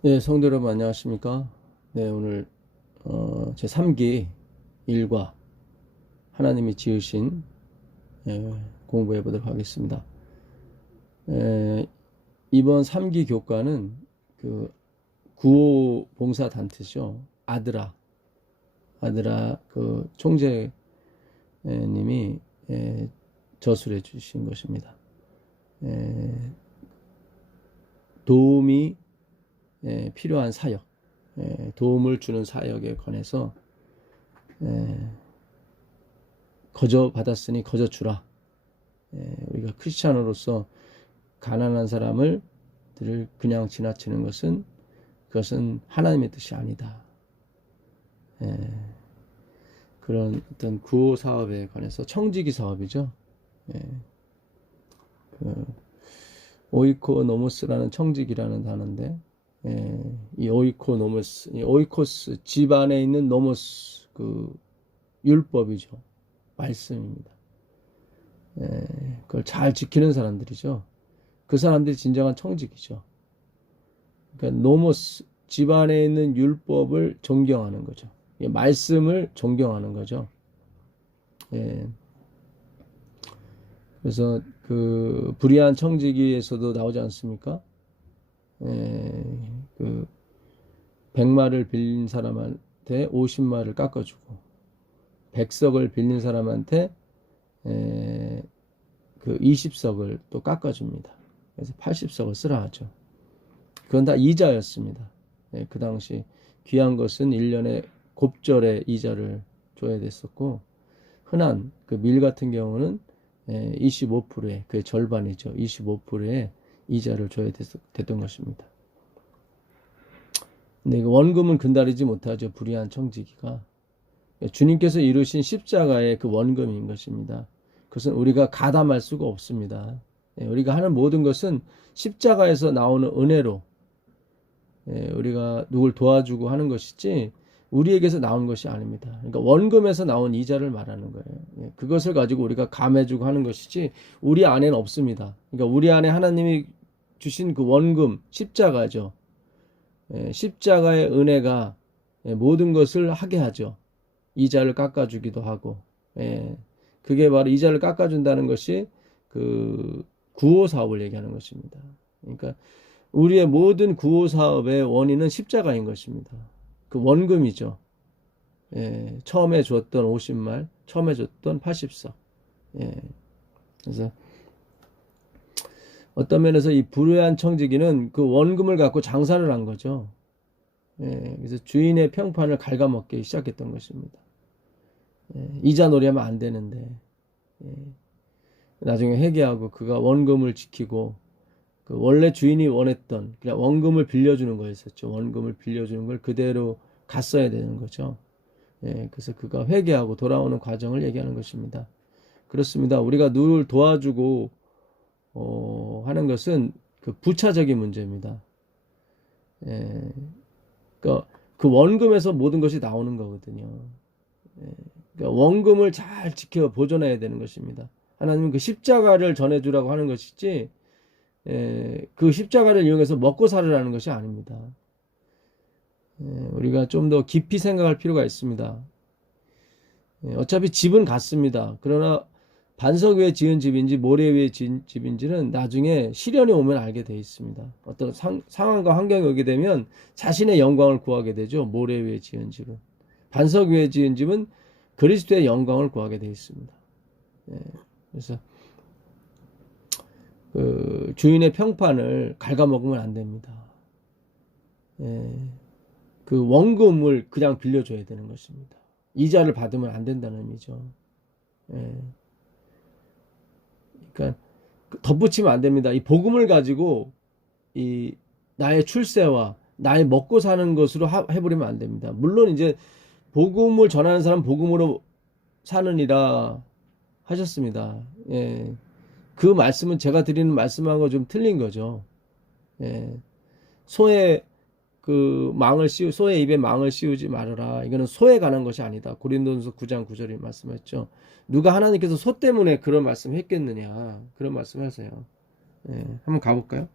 네, 성도 여러분 안녕하십니까? 네, 오늘 제 3기 일과 하나님이 지으신 공부해 보도록 하겠습니다. 이번 3기 교과는 그 구호 봉사 단체죠. 아드라 그 총재님이 저술해 주신 것입니다. 도움이 필요한 사역, 도움을 주는 사역에 관해서 거저 받았으니 거저 주라. 우리가 크리스찬으로서 가난한 사람을 그냥 지나치는 그것은 하나님의 뜻이 아니다. 그런 어떤 구호 사업에 관해서 청지기 사업이죠. 그 오이코노모스라는 청지기라는 단어인데, 이 오이코노모스, 이 오이코스 집 안에 있는 노모스 그 율법이죠. 말씀입니다. 그걸 잘 지키는 사람들이죠. 그 사람들이 진정한 청지기죠. 그러니까 노모스 집 안에 있는 율법을 존경하는 거죠. 말씀을 존경하는 거죠. 그래서 그 불의한 청지기에서도 나오지 않습니까? 그 100마를 빌린 사람한테 50마를 깎아주고 100석을 빌린 사람한테 그 20석을 또 깎아줍니다. 그래서 80석을 쓰라 하죠. 그건 다 이자였습니다. 그 당시 귀한 것은 1년에 곱절의 이자를 줘야 됐었고, 흔한 그 밀 같은 경우는 25%의 그 절반이죠. 25%의 이자를 줘야 됐던 것입니다. 근데 원금은 근달이지 못하죠. 불의한 청지기가. 주님께서 이루신 십자가의 그 원금인 것입니다. 그것은 우리가 가담할 수가 없습니다. 우리가 하는 모든 것은 십자가에서 나오는 은혜로 우리가 누굴 도와주고 하는 것이지 우리에게서 나온 것이 아닙니다. 그러니까 원금에서 나온 이자를 말하는 거예요. 그것을 가지고 우리가 감해주고 하는 것이지 우리 안에는 없습니다. 그러니까 우리 안에 하나님이 주신 그 원금, 십자가죠. 십자가의 은혜가 모든 것을 하게 하죠. 이자를 깎아주기도 하고, 그게 바로 이자를 깎아준다는 것이 그 구호 사업을 얘기하는 것입니다. 그러니까 우리의 모든 구호 사업의 원인은 십자가인 것입니다. 그 원금이죠. 처음에 줬던 50말, 처음에 줬던 80석. 그래서 어떤 면에서 이 불의한 청지기는 그 원금을 갖고 장사를 한 거죠. 그래서 주인의 평판을 갉아먹기 시작했던 것입니다. 이자 놀이하면 안 되는데, 나중에 회개하고 그가 원금을 지키고 그 원래 주인이 원했던 그냥 원금을 빌려주는 거였었죠. 원금을 빌려주는 걸 그대로 갔어야 되는 거죠. 그래서 그가 회개하고 돌아오는 과정을 얘기하는 것입니다. 그렇습니다. 우리가 누굴 도와주고 하는 것은 그 부차적인 문제입니다. 그러니까 그 원금에서 모든 것이 나오는 거거든요. 그러니까 원금을 잘 지켜 보존해야 되는 것입니다. 하나님은 그 십자가를 전해주라고 하는 것이지 그 십자가를 이용해서 먹고 살으라는 것이 아닙니다. 우리가 좀 더 깊이 생각할 필요가 있습니다. 어차피 집은 같습니다. 그러나 반석 위에 지은 집인지 모래 위에 지은 집인지는 나중에 시련이 오면 알게 되어 있습니다. 어떤 상황과 환경이 오게 되면 자신의 영광을 구하게 되죠. 모래 위에 지은 집은. 반석 위에 지은 집은 그리스도의 영광을 구하게 되어 있습니다. 그래서 그 주인의 평판을 갉아먹으면 안 됩니다. 그 원금을 그냥 빌려줘야 되는 것입니다. 이자를 받으면 안 된다는 의미죠. 그러니까 덧붙이면 안 됩니다. 이 복음을 가지고 이 나의 출세와 나의 먹고 사는 것으로 해버리면 안 됩니다. 물론 이제 복음을 전하는 사람 복음으로 사느니라 하셨습니다. 그 말씀은 제가 드리는 말씀하고 좀 틀린 거죠. 소의 입에 망을 씌우지 말아라. 이거는 소에 관한 것이 아니다. 고린도전서 9장 9절에 말씀했죠. 누가 하나님께서 소 때문에 그런 말씀 했겠느냐. 그런 말씀 하세요. 한번 가볼까요?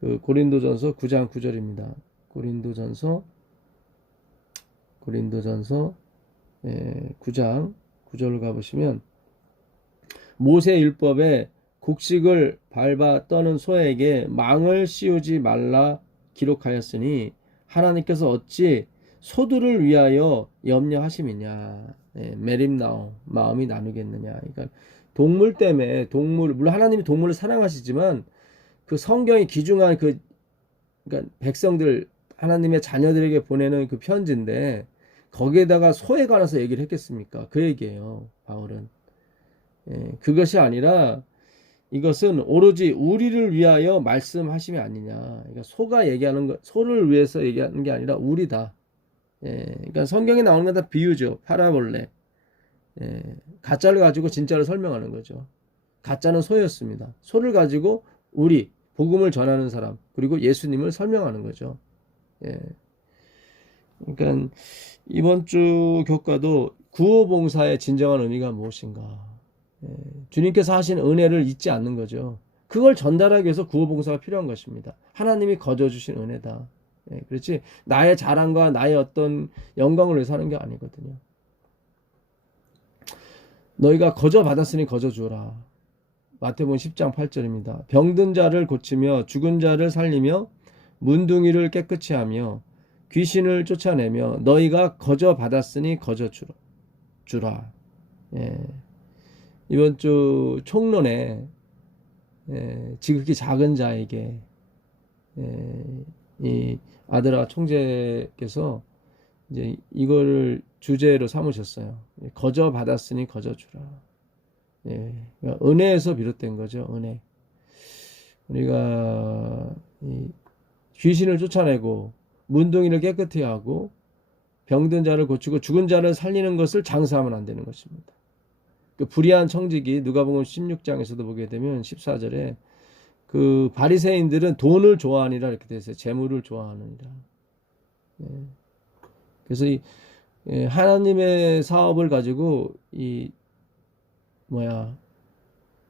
그 고린도전서 9장 9절입니다. 고린도전서 9장 9절로 가보시면 모세 율법에 곡식을 밟아 떠는 소에게 망을 씌우지 말라 기록하였으니 하나님께서 어찌 소들을 위하여 염려하심이냐. 메림나오 마음이 나누겠느냐. 그러니까 동물 때문에 물론 하나님이 동물을 사랑하시지만 그 성경이 기중한 그러니까 백성들 하나님의 자녀들에게 보내는 그 편지인데 거기에다가 소에 관해서 얘기를 했겠습니까? 그 얘기예요. 바울은. 그것이 아니라 이것은 오로지 우리를 위하여 말씀하심이 아니냐. 그러니까 소가 얘기하는 거, 소를 위해서 얘기하는 게 아니라 우리다. 그러니까 성경에 나오는 건 다 비유죠. 파라볼레. 가짜를 가지고 진짜를 설명하는 거죠. 가짜는 소였습니다. 소를 가지고 우리 복음을 전하는 사람 그리고 예수님을 설명하는 거죠. 그러니까 이번 주 교과도 구호봉사의 진정한 의미가 무엇인가. 주님께서 하신 은혜를 잊지 않는 거죠. 그걸 전달하기 위해서 구호봉사가 필요한 것입니다. 하나님이 거저주신 은혜다. 그렇지 나의 자랑과 나의 어떤 영광을 위해서 하는 게 아니거든요. 너희가 거저 받았으니 거저 주어라. 마태복음 10장 8절입니다. 병든 자를 고치며 죽은 자를 살리며 문둥이를 깨끗이 하며 귀신을 쫓아내며 너희가 거저 받았으니 거저 주라. 이번 주 총론에 지극히 작은 자에게 이 아드라 총재께서 이제 이거를 주제로 삼으셨어요. 거저 받았으니 거저 주라. 그러니까 은혜에서 비롯된 거죠. 은혜. 우리가 귀신을 쫓아내고 문둥이를 깨끗이 하고 병든 자를 고치고 죽은 자를 살리는 것을 장사하면 안 되는 것입니다. 그 불의한 청지기 누가복음 16장에서도 보게 되면 14절에 그 바리새인들은 돈을 좋아하니라 이렇게 되어 있어요. 재물을 좋아하느니라. 그래서 하나님의 사업을 가지고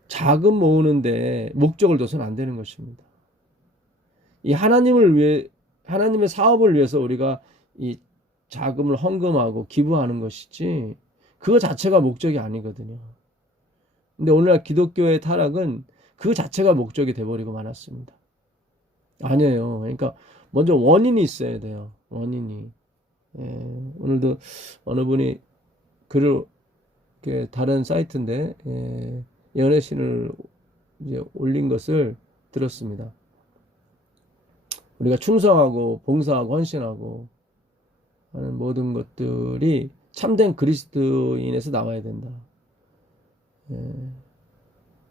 자금 모으는데 목적을 둬서는 안 되는 것입니다. 이 하나님의 사업을 위해서 우리가 이 자금을 헌금하고 기부하는 것이지 그거 자체가 목적이 아니거든요. 근데 오늘날 기독교의 타락은 그 자체가 목적이 돼버리고 말았습니다. 아니에요. 그러니까 먼저 원인이 있어야 돼요. 원인이. 오늘도 어느 분이 글을 다른 사이트인데 연애신을 이제 올린 것을 들었습니다. 우리가 충성하고 봉사하고 헌신하고 하는 모든 것들이 참된 그리스도인에서 나와야 된다.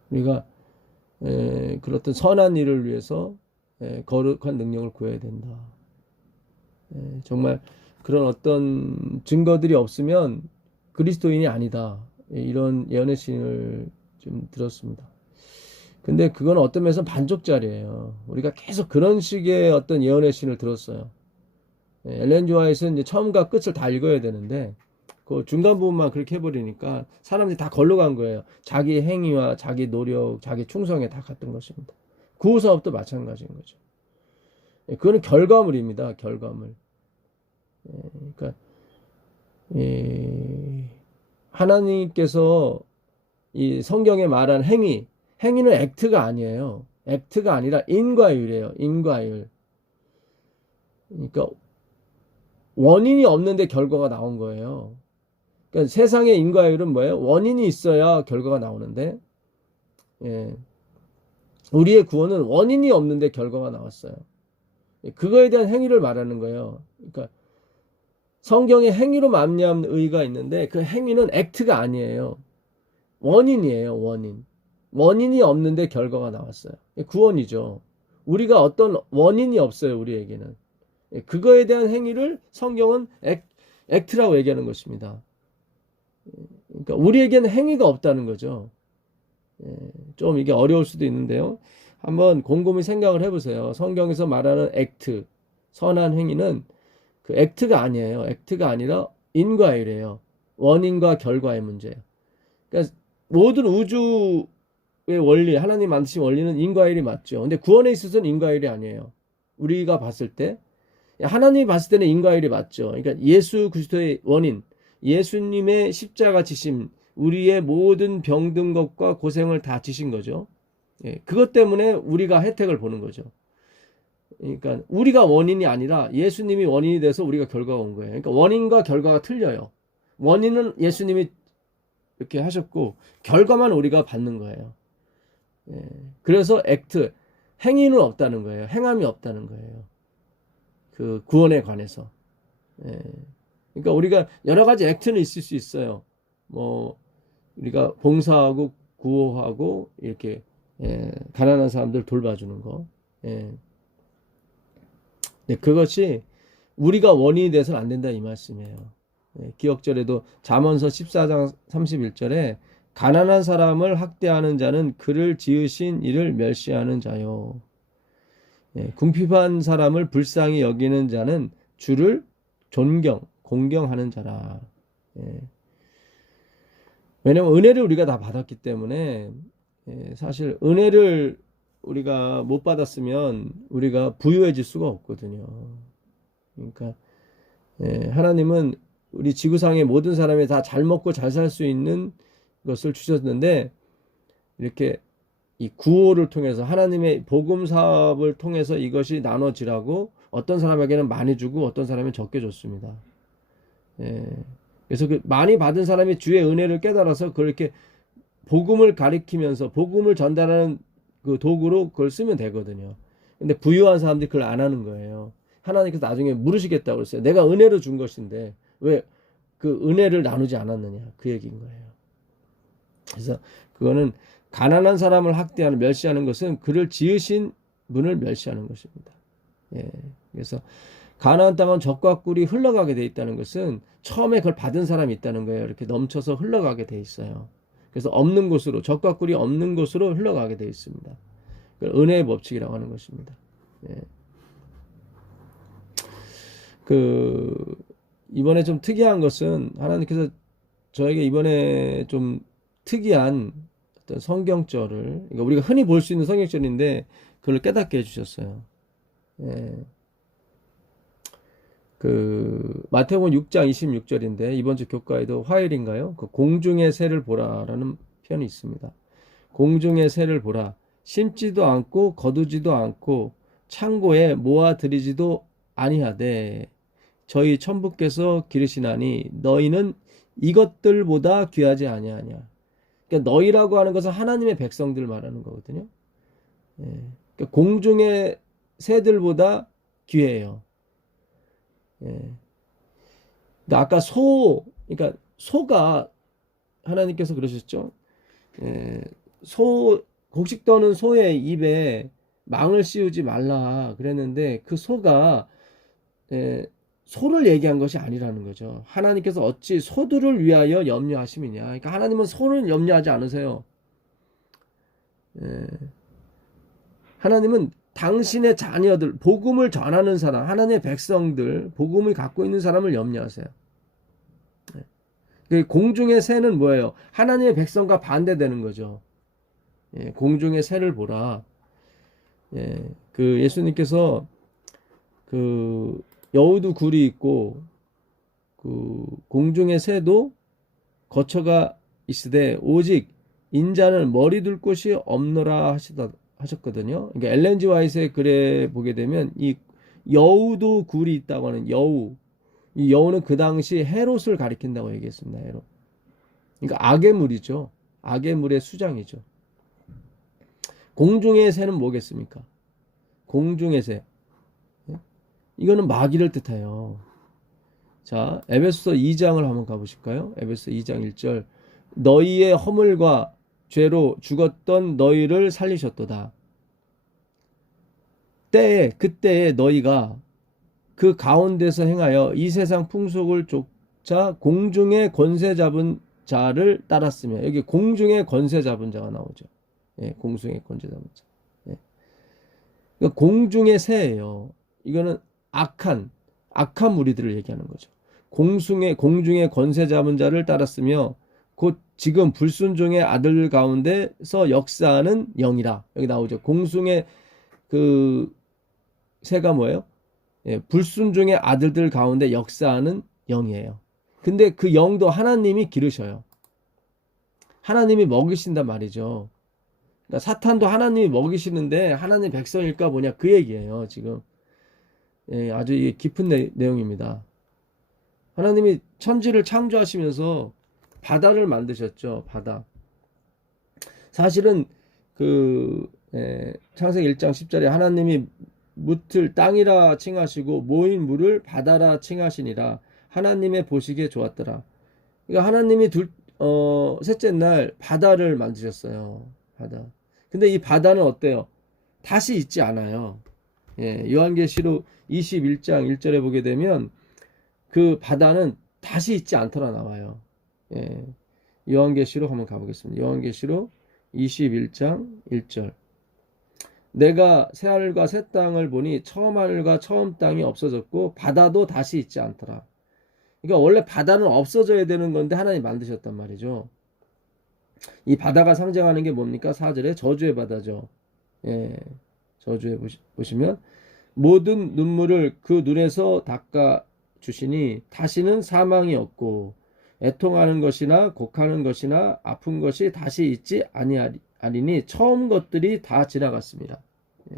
우리가 그렇던 선한 일을 위해서 거룩한 능력을 구해야 된다. 정말 그런 어떤 증거들이 없으면 그리스도인이 아니다. 이런 예언의 좀 들었습니다. 근데 그건 어떤 면에서 반쪽짜리예요. 우리가 계속 그런 식의 어떤 예언의 신을 들었어요. 엘렌 지 화이트는 이제 처음과 끝을 다 읽어야 되는데 그 중간 부분만 그렇게 해버리니까 사람들이 다 걸러 간 거예요. 자기 행위와 자기 노력, 자기 충성에 다 갔던 것입니다. 구호사업도 마찬가지인 거죠. 그거는 결과물입니다. 결과물. 그러니까 하나님께서 이 성경에 말한 행위는 액트가 아니에요. 액트가 아니라 인과율이에요. 인과율. 그러니까 원인이 없는데 결과가 나온 거예요. 그러니까 세상의 인과율은 뭐예요? 원인이 있어야 결과가 나오는데 우리의 구원은 원인이 없는데 결과가 나왔어요. 그거에 대한 행위를 말하는 거예요. 그러니까 성경에 행위로 말미암는 의가 있는데 그 행위는 액트가 아니에요. 원인이에요. 원인. 원인이 없는데 결과가 나왔어요. 구원이죠. 우리가 어떤 원인이 없어요. 우리에게는. 그거에 대한 행위를 성경은 액트라고 얘기하는 것입니다. 그러니까 우리에게는 행위가 없다는 거죠. 좀 이게 어려울 수도 있는데요. 한번 곰곰이 생각을 해보세요. 성경에서 말하는 액트, 선한 행위는 그 액트가 아니에요. 액트가 아니라 인과이래요. 원인과 결과의 문제예요. 그러니까 모든 우주의 원리, 하나님 만드신 원리는 인과 일이 맞죠. 근데 구원에 있어서는 인과 일이 아니에요. 우리가 봤을 때 하나님이 봤을 때는 인과 일이 맞죠. 그러니까 예수 그리스도의 원인, 예수님의 십자가 지심, 우리의 모든 병든 것과 고생을 다 지신 거죠. 예, 그것 때문에 우리가 혜택을 보는 거죠. 그러니까 우리가 원인이 아니라 예수님이 원인이 돼서 우리가 결과가 온 거예요. 그러니까 원인과 결과가 틀려요. 원인은 예수님이 이렇게 하셨고 결과만 우리가 받는 거예요. 예, 그래서 액트, 행위는 없다는 거예요. 행함이 없다는 거예요. 그 구원에 관해서. 예, 그러니까 우리가 여러 가지 액트는 있을 수 있어요. 뭐 우리가 봉사하고 구호하고 이렇게 가난한 사람들 돌봐주는 거. 네, 그것이 우리가 원인이 돼서는 안 된다 이 말씀이에요. 기억절에도 잠언서 14장 31절에 가난한 사람을 학대하는 자는 그를 지으신 이를 멸시하는 자요. 궁핍한 사람을 불쌍히 여기는 자는 주를 공경하는 자라. 왜냐면 은혜를 우리가 다 받았기 때문에 사실 은혜를 우리가 못 받았으면 우리가 부유해질 수가 없거든요. 그러니까 하나님은 우리 지구상의 모든 사람이 다 잘 먹고 잘 살 수 있는 것을 주셨는데 이렇게 이 구호를 통해서 하나님의 복음 사업을 통해서 이것이 나눠지라고 어떤 사람에게는 많이 주고 어떤 사람은 적게 줬습니다. 그래서 그 많이 받은 사람이 주의 은혜를 깨달아서 그렇게 복음을 가리키면서 복음을 전달하는 그 도구로 그걸 쓰면 되거든요. 근데 부유한 사람들이 그걸 안 하는 거예요. 하나님께서 나중에 물으시겠다고 그랬어요. 내가 은혜로 준 것인데 왜 그 은혜를 나누지 않았느냐, 그 얘기인 거예요. 그래서 그거는 가난한 사람을 학대하는, 멸시하는 것은 그를 지으신 분을 멸시하는 것입니다. 그래서 가나안 땅은 적과 꿀이 흘러가게 돼 있다는 것은 처음에 그걸 받은 사람이 있다는 거예요. 이렇게 넘쳐서 흘러가게 돼 있어요. 그래서 없는 곳으로, 적과 꿀이 없는 곳으로 흘러가게 돼 있습니다. 그걸 은혜의 법칙이라고 하는 것입니다. 이번에 좀 특이한 것은 하나님께서 저에게 이번에 좀 특이한 어떤 성경절을, 그러니까 우리가 흔히 볼 수 있는 성경절인데 그걸 깨닫게 해주셨어요. 마태복음 6장 26절인데 이번 주 교과에도 화요일인가요? 그 공중의 새를 보라라는 표현이 있습니다. 공중의 새를 보라. 심지도 않고 거두지도 않고 창고에 모아들이지도 아니하되 저희 천부께서 기르시나니 너희는 이것들보다 귀하지 아니하냐. 그러니까 너희라고 하는 것은 하나님의 백성들 말하는 거거든요. 그러니까 공중의 새들보다 귀해요. 그러니까 아까 그러니까 소가 하나님께서 그러셨죠. 곡식 떠는 소의 입에 망을 씌우지 말라 그랬는데 그 소가 소를 얘기한 것이 아니라는 거죠. 하나님께서 어찌 소들을 위하여 염려하심이냐. 그러니까 하나님은 소를 염려하지 않으세요. 하나님은 당신의 자녀들, 복음을 전하는 사람, 하나님의 백성들, 복음을 갖고 있는 사람을 염려하세요. 공중의 새는 뭐예요? 하나님의 백성과 반대되는 거죠. 공중의 새를 보라. 예수님께서 여우도 굴이 있고 공중의 새도 거처가 있으되 오직 인자는 머리 둘 곳이 없노라 하셨거든요. 그러니까 엘렌 지 화이트의 글에 보게 되면 이 여우도 굴이 있다고 하는 이 여우는 그 당시 헤롯을 가리킨다고 얘기했습니다. 헤롯. 그러니까 악의 물이죠. 악의 물의 수장이죠. 공중의 새는 뭐겠습니까? 공중의 새. 이거는 마귀를 뜻해요. 자, 에베소서 2장을 한번 가보실까요? 에베소서 2장 1절. 너희의 허물과 죄로 죽었던 너희를 살리셨도다. 그때에 너희가 그 가운데서 행하여 이 세상 풍속을 쫓아 공중의 권세 잡은 자를 따랐으며, 여기 공중의 권세 잡은 자가 나오죠. 공중의 권세 잡은 자. 그러니까 공중의 새예요. 이거는 악한 무리들을 얘기하는 거죠. 공중의 권세 잡은 자를 따랐으며 곧 지금 불순종의 아들 가운데서 역사하는 영이라. 여기 나오죠. 공숭의 그 새가 뭐예요? 예, 불순종의 아들들 가운데 역사하는 영이에요. 근데 그 영도 하나님이 기르셔요. 하나님이 먹이신단 말이죠. 그러니까 사탄도 하나님이 먹이시는데 하나님 백성일까 뭐냐 그 얘기예요. 지금 예, 아주 깊은 내용입니다. 하나님이 천지를 창조하시면서 바다를 만드셨죠. 바다. 사실은 창세기 1장 10절에 하나님이 묻을 땅이라 칭하시고 모인 물을 바다라 칭하시니라. 하나님의 보시기에 좋았더라. 그러니까 하나님이 셋째 날 바다를 만드셨어요. 바다. 근데 이 바다는 어때요? 다시 있지 않아요. 예, 요한계시록 21장 1절에 보게 되면 그 바다는 다시 있지 않더라 나와요. 예, 요한계시록 한번 가보겠습니다. 요한계시록 21장 1절. 내가 새 하늘과 새 땅을 보니 처음 하늘과 처음 땅이 없어졌고 바다도 다시 있지 않더라. 그러니까 원래 바다는 없어져야 되는 건데 하나님 만드셨단 말이죠. 이 바다가 상징하는 게 뭡니까? 4절에 저주의 바다죠. 예, 저주에 보시면 모든 눈물을 그 눈에서 닦아 주시니 다시는 사망이 없고 애통하는 것이나 곡하는 것이나 아픈 것이 다시 있지 아니하리니 처음 것들이 다 지나갔습니다. 예.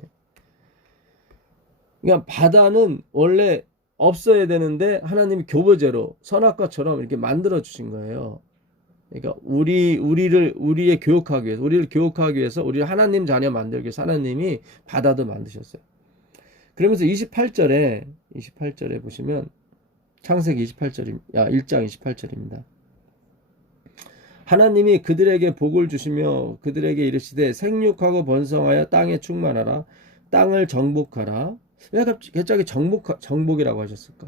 그러니까 바다는 원래 없어야 되는데 하나님이 교보제로 선악과처럼 이렇게 만들어 주신 거예요. 그러니까 우리를 교육하기 위해서 우리를 하나님 자녀 만들기 위해서 하나님이 바다도 만드셨어요. 그러면서 28절에 보시면 창세기 1장 28절입니다. 하나님이 그들에게 복을 주시며 그들에게 이르시되 생육하고 번성하여 땅에 충만하라. 땅을 정복하라. 왜 갑자기 정복이라고 하셨을까?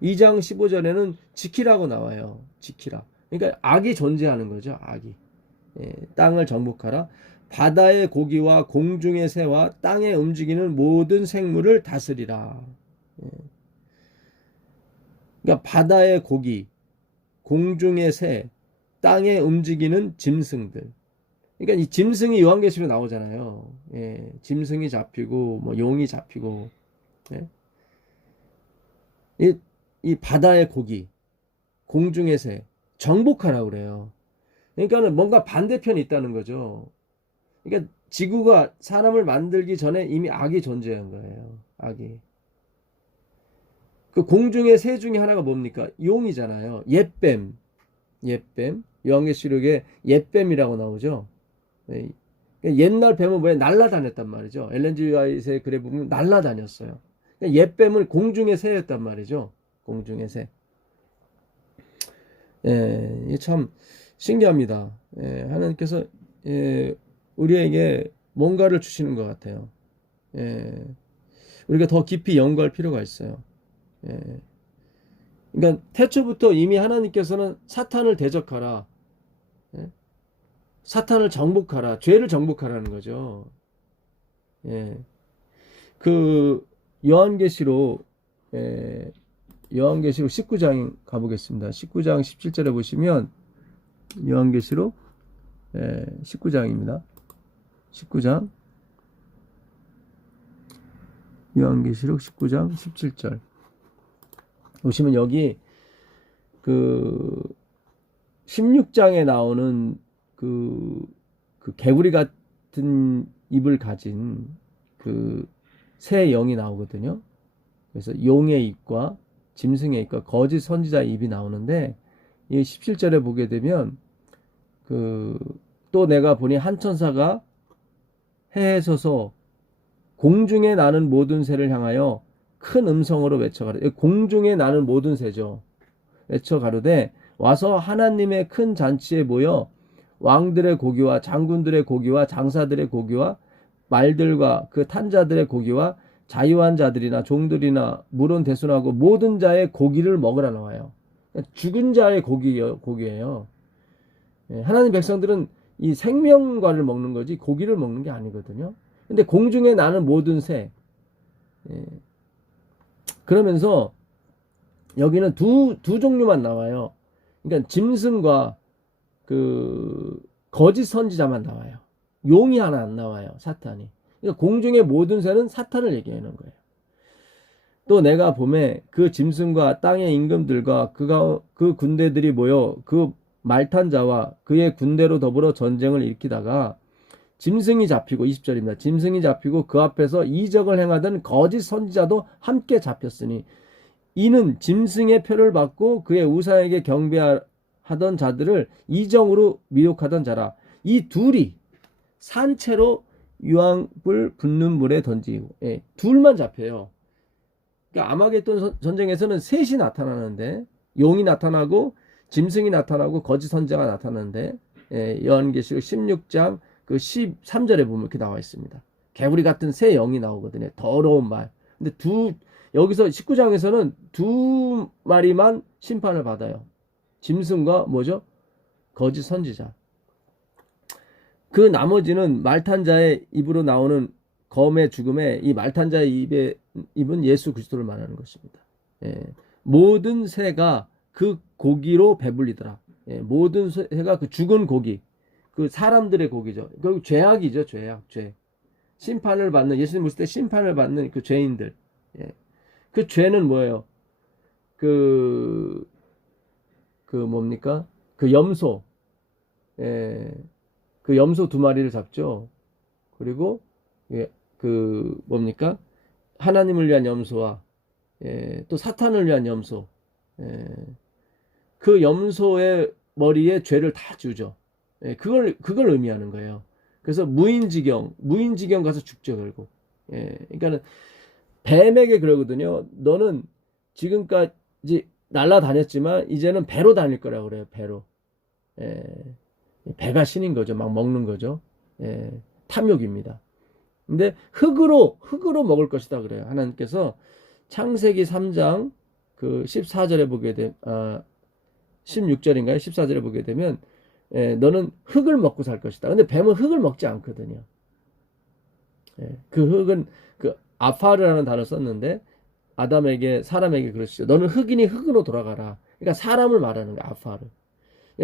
2장 15절에는 지키라고 나와요. 지키라. 그러니까 악이 존재하는 거죠. 악이. 예, 땅을 정복하라. 바다의 고기와 공중의 새와 땅에 움직이는 모든 생물을 다스리라. 예. 그러니까 바다의 고기, 공중의 새, 땅에 움직이는 짐승들. 그러니까 이 짐승이 요한계시록에 나오잖아요. 예, 짐승이 잡히고 뭐 용이 잡히고. 예. 이 바다의 고기, 공중의 새 정복하라고 그래요. 그러니까는 뭔가 반대편이 있다는 거죠. 그러니까 지구가 사람을 만들기 전에 이미 악이 존재한 거예요. 악이. 그 공중의 새 중에 하나가 뭡니까? 용이잖아요. 옛뱀. 요한계시록에 옛뱀이라고 나오죠. 옛날 뱀은 왜 날아다녔단 말이죠. 엘렌 G. 화이트의 글에 보면 날아다녔어요. 옛뱀은 공중의 새였단 말이죠. 공중의 새. 예, 이게 참 신기합니다. 예, 하나님께서 우리에게 뭔가를 주시는 것 같아요. 예, 우리가 더 깊이 연구할 필요가 있어요. 예, 그러니까 태초부터 이미 하나님께서는 사탄을 대적하라, 예? 사탄을 정복하라, 죄를 정복하라는 거죠. 예, 그 요한계시록 19장 가보겠습니다. 19장 17절에 보시면 요한계시록 19장입니다. 19장 요한계시록 19장 17절 보시면 여기 그 16장에 나오는 그 개구리 같은 입을 가진 그 새 영이 나오거든요. 그래서 용의 입과 짐승의 입과 거짓 선지자의 입이 나오는데 이 17절에 보게 되면 또 내가 보니 한 천사가 해에 서서 공중에 나는 모든 새를 향하여 큰 음성으로 외쳐가르되, 공중에 나는 모든 새죠. 외쳐가르되 와서 하나님의 큰 잔치에 모여 왕들의 고기와 장군들의 고기와 장사들의 고기와 말들과 그 탄자들의 고기와 자유한 자들이나 종들이나 물은 대순하고 모든 자의 고기를 먹으라 나와요. 죽은 자의 고기예요. 하나님 백성들은 이 생명과를 먹는 거지 고기를 먹는 게 아니거든요. 근데 공중에 나는 모든 새. 그러면서 여기는 두 종류만 나와요. 그러니까 짐승과 그 거짓 선지자만 나와요. 용이 하나 안 나와요. 사탄이. 그러니까 공중의 모든 새는 사탄을 얘기하는 거예요. 또 내가 봄에 그 짐승과 땅의 임금들과 그 군대들이 모여 그 말탄 자와 그의 군대로 더불어 전쟁을 일으키다가 짐승이 잡히고 20절입니다. 짐승이 잡히고 그 앞에서 이적을 행하던 거짓 선지자도 함께 잡혔으니 이는 짐승의 표를 받고 그의 우상에게 경배하던 자들을 이정으로 미혹하던 자라. 이 둘이 산채로 유황불 붙는 물에 던지고 둘만 잡혀요. 그러니까 아마겟돈 전쟁에서는 셋이 나타나는데 용이 나타나고 짐승이 나타나고 거짓 선지자가 나타나는데 요한계시록 16장 그 13절에 보면 이렇게 나와 있습니다. 개구리 같은 새 영이 나오거든요. 더러운 말. 근데 여기서 19장에서는 두 마리만 심판을 받아요. 짐승과 뭐죠? 거짓 선지자. 그 나머지는 말탄자의 입으로 나오는 검의 죽음에 이 말탄자의 입은 예수 그리스도를 말하는 것입니다. 모든 새가 그 고기로 배불리더라. 모든 새가 그 죽은 고기, 그 사람들의 고기죠. 결국 죄악이죠, 죄. 심판을 받는, 예수님 오실 때 심판을 받는 그 죄인들. 그 죄는 뭐예요? 뭡니까? 그 염소. 그 염소 2마리를 잡죠. 그리고, 뭡니까? 하나님을 위한 염소와, 또 사탄을 위한 염소. 그 염소의 머리에 죄를 다 주죠. 그걸 의미하는 거예요. 그래서 무인지경 가서 죽죠, 결국. 그러니까는 뱀에게 그러거든요. 너는 지금까지 날아다녔지만 이제는 배로 다닐 거라고 그래요. 배로. 배가 신인 거죠. 막 먹는 거죠. 탐욕입니다. 근데 흙으로 먹을 것이다 그래요. 하나님께서 창세기 3장 그 14절에 보게 되면 16절인가요? 14절에 보게 되면 너는 흙을 먹고 살 것이다. 근데 뱀은 흙을 먹지 않거든요. 그 흙은 그 아파르라는 단어를 썼는데 사람에게 그러시죠. 너는 흙이니 흙으로 돌아가라. 그러니까 사람을 말하는 거야. 아파르.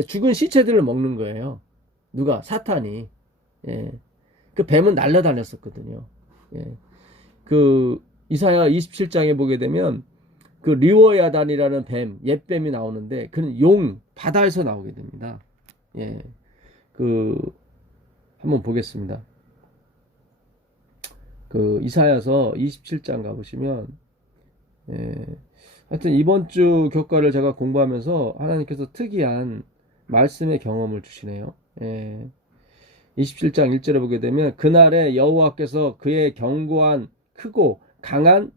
죽은 시체들을 먹는 거예요. 누가? 사탄이. 그 뱀은 날아다녔었거든요. 그 이사야 27장에 보게 되면 그 리워야단이라는 뱀, 옛뱀이 나오는데 그는 바다에서 나오게 됩니다. 한번 보겠습니다. 그 이사야서 27장 가보시면 하여튼 이번 주 교과를 제가 공부하면서 하나님께서 특이한 말씀의 경험을 주시네요. 27장 1절에 보게 되면 그날에 여호와께서 그의 견고한 크고 강한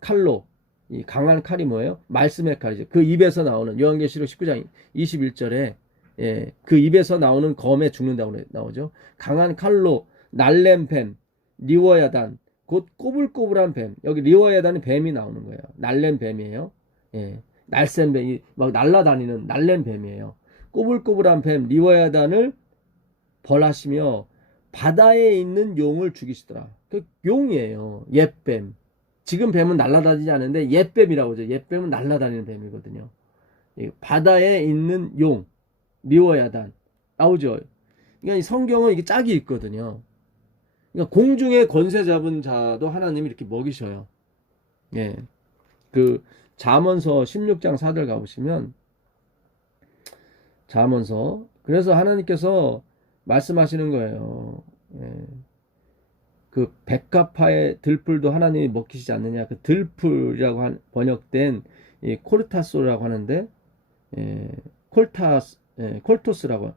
칼로, 이 강한 칼이 뭐예요? 말씀의 칼이죠. 그 입에서 나오는 요한계시록 19장 21절에 그 입에서 나오는 검에 죽는다고 나오죠. 강한 칼로 날렘 뱀, 리워야단, 곧 꼬불꼬불한 뱀. 여기 리워야단이 뱀이 나오는 거예요. 날렘 뱀이에요. 날쌘 뱀이 막 날라다니는 날렘 뱀이에요. 꼬불꼬불한 뱀 리워야단을 벌하시며 바다에 있는 용을 죽이시더라. 그 용이에요. 옛뱀. 지금 뱀은 날아다니지 않는데 옛뱀이라고 하죠. 옛뱀은 날아다니는 뱀이거든요. 바다에 있는 용, 리워야단 나오죠. 그러니까 이 성경은 이게 짝이 있거든요. 그러니까 공중에 권세 잡은 자도 하나님이 이렇게 먹이셔요. 그 잠언서 16장 4절 가보시면 잠언서 그래서 하나님께서 말씀하시는 거예요. 그 백합화의 들풀도 하나님이 먹히시지 않느냐. 그 들풀이라고 번역된 이 콜타소라고 하는데 콜토스라고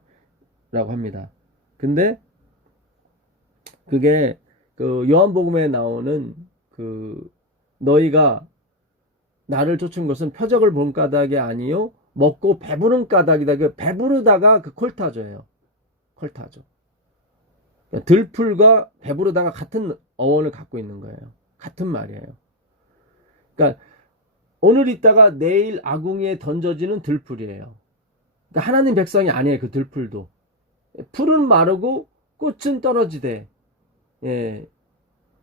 합니다. 근데 그게 그 요한복음에 나오는 그 너희가 나를 쫓은 것은 표적을 본 까닭이 아니요 먹고 배부른 까닭이다. 그 배부르다가 그 콜타조예요. 콜타조. 들풀과 배부르다가 같은 어원을 갖고 있는 거예요. 같은 말이에요. 그러니까 오늘 있다가 내일 아궁이에 던져지는 들풀이에요. 그러니까 하나님 백성이 아니에요. 그 들풀도. 풀은 마르고 꽃은 떨어지되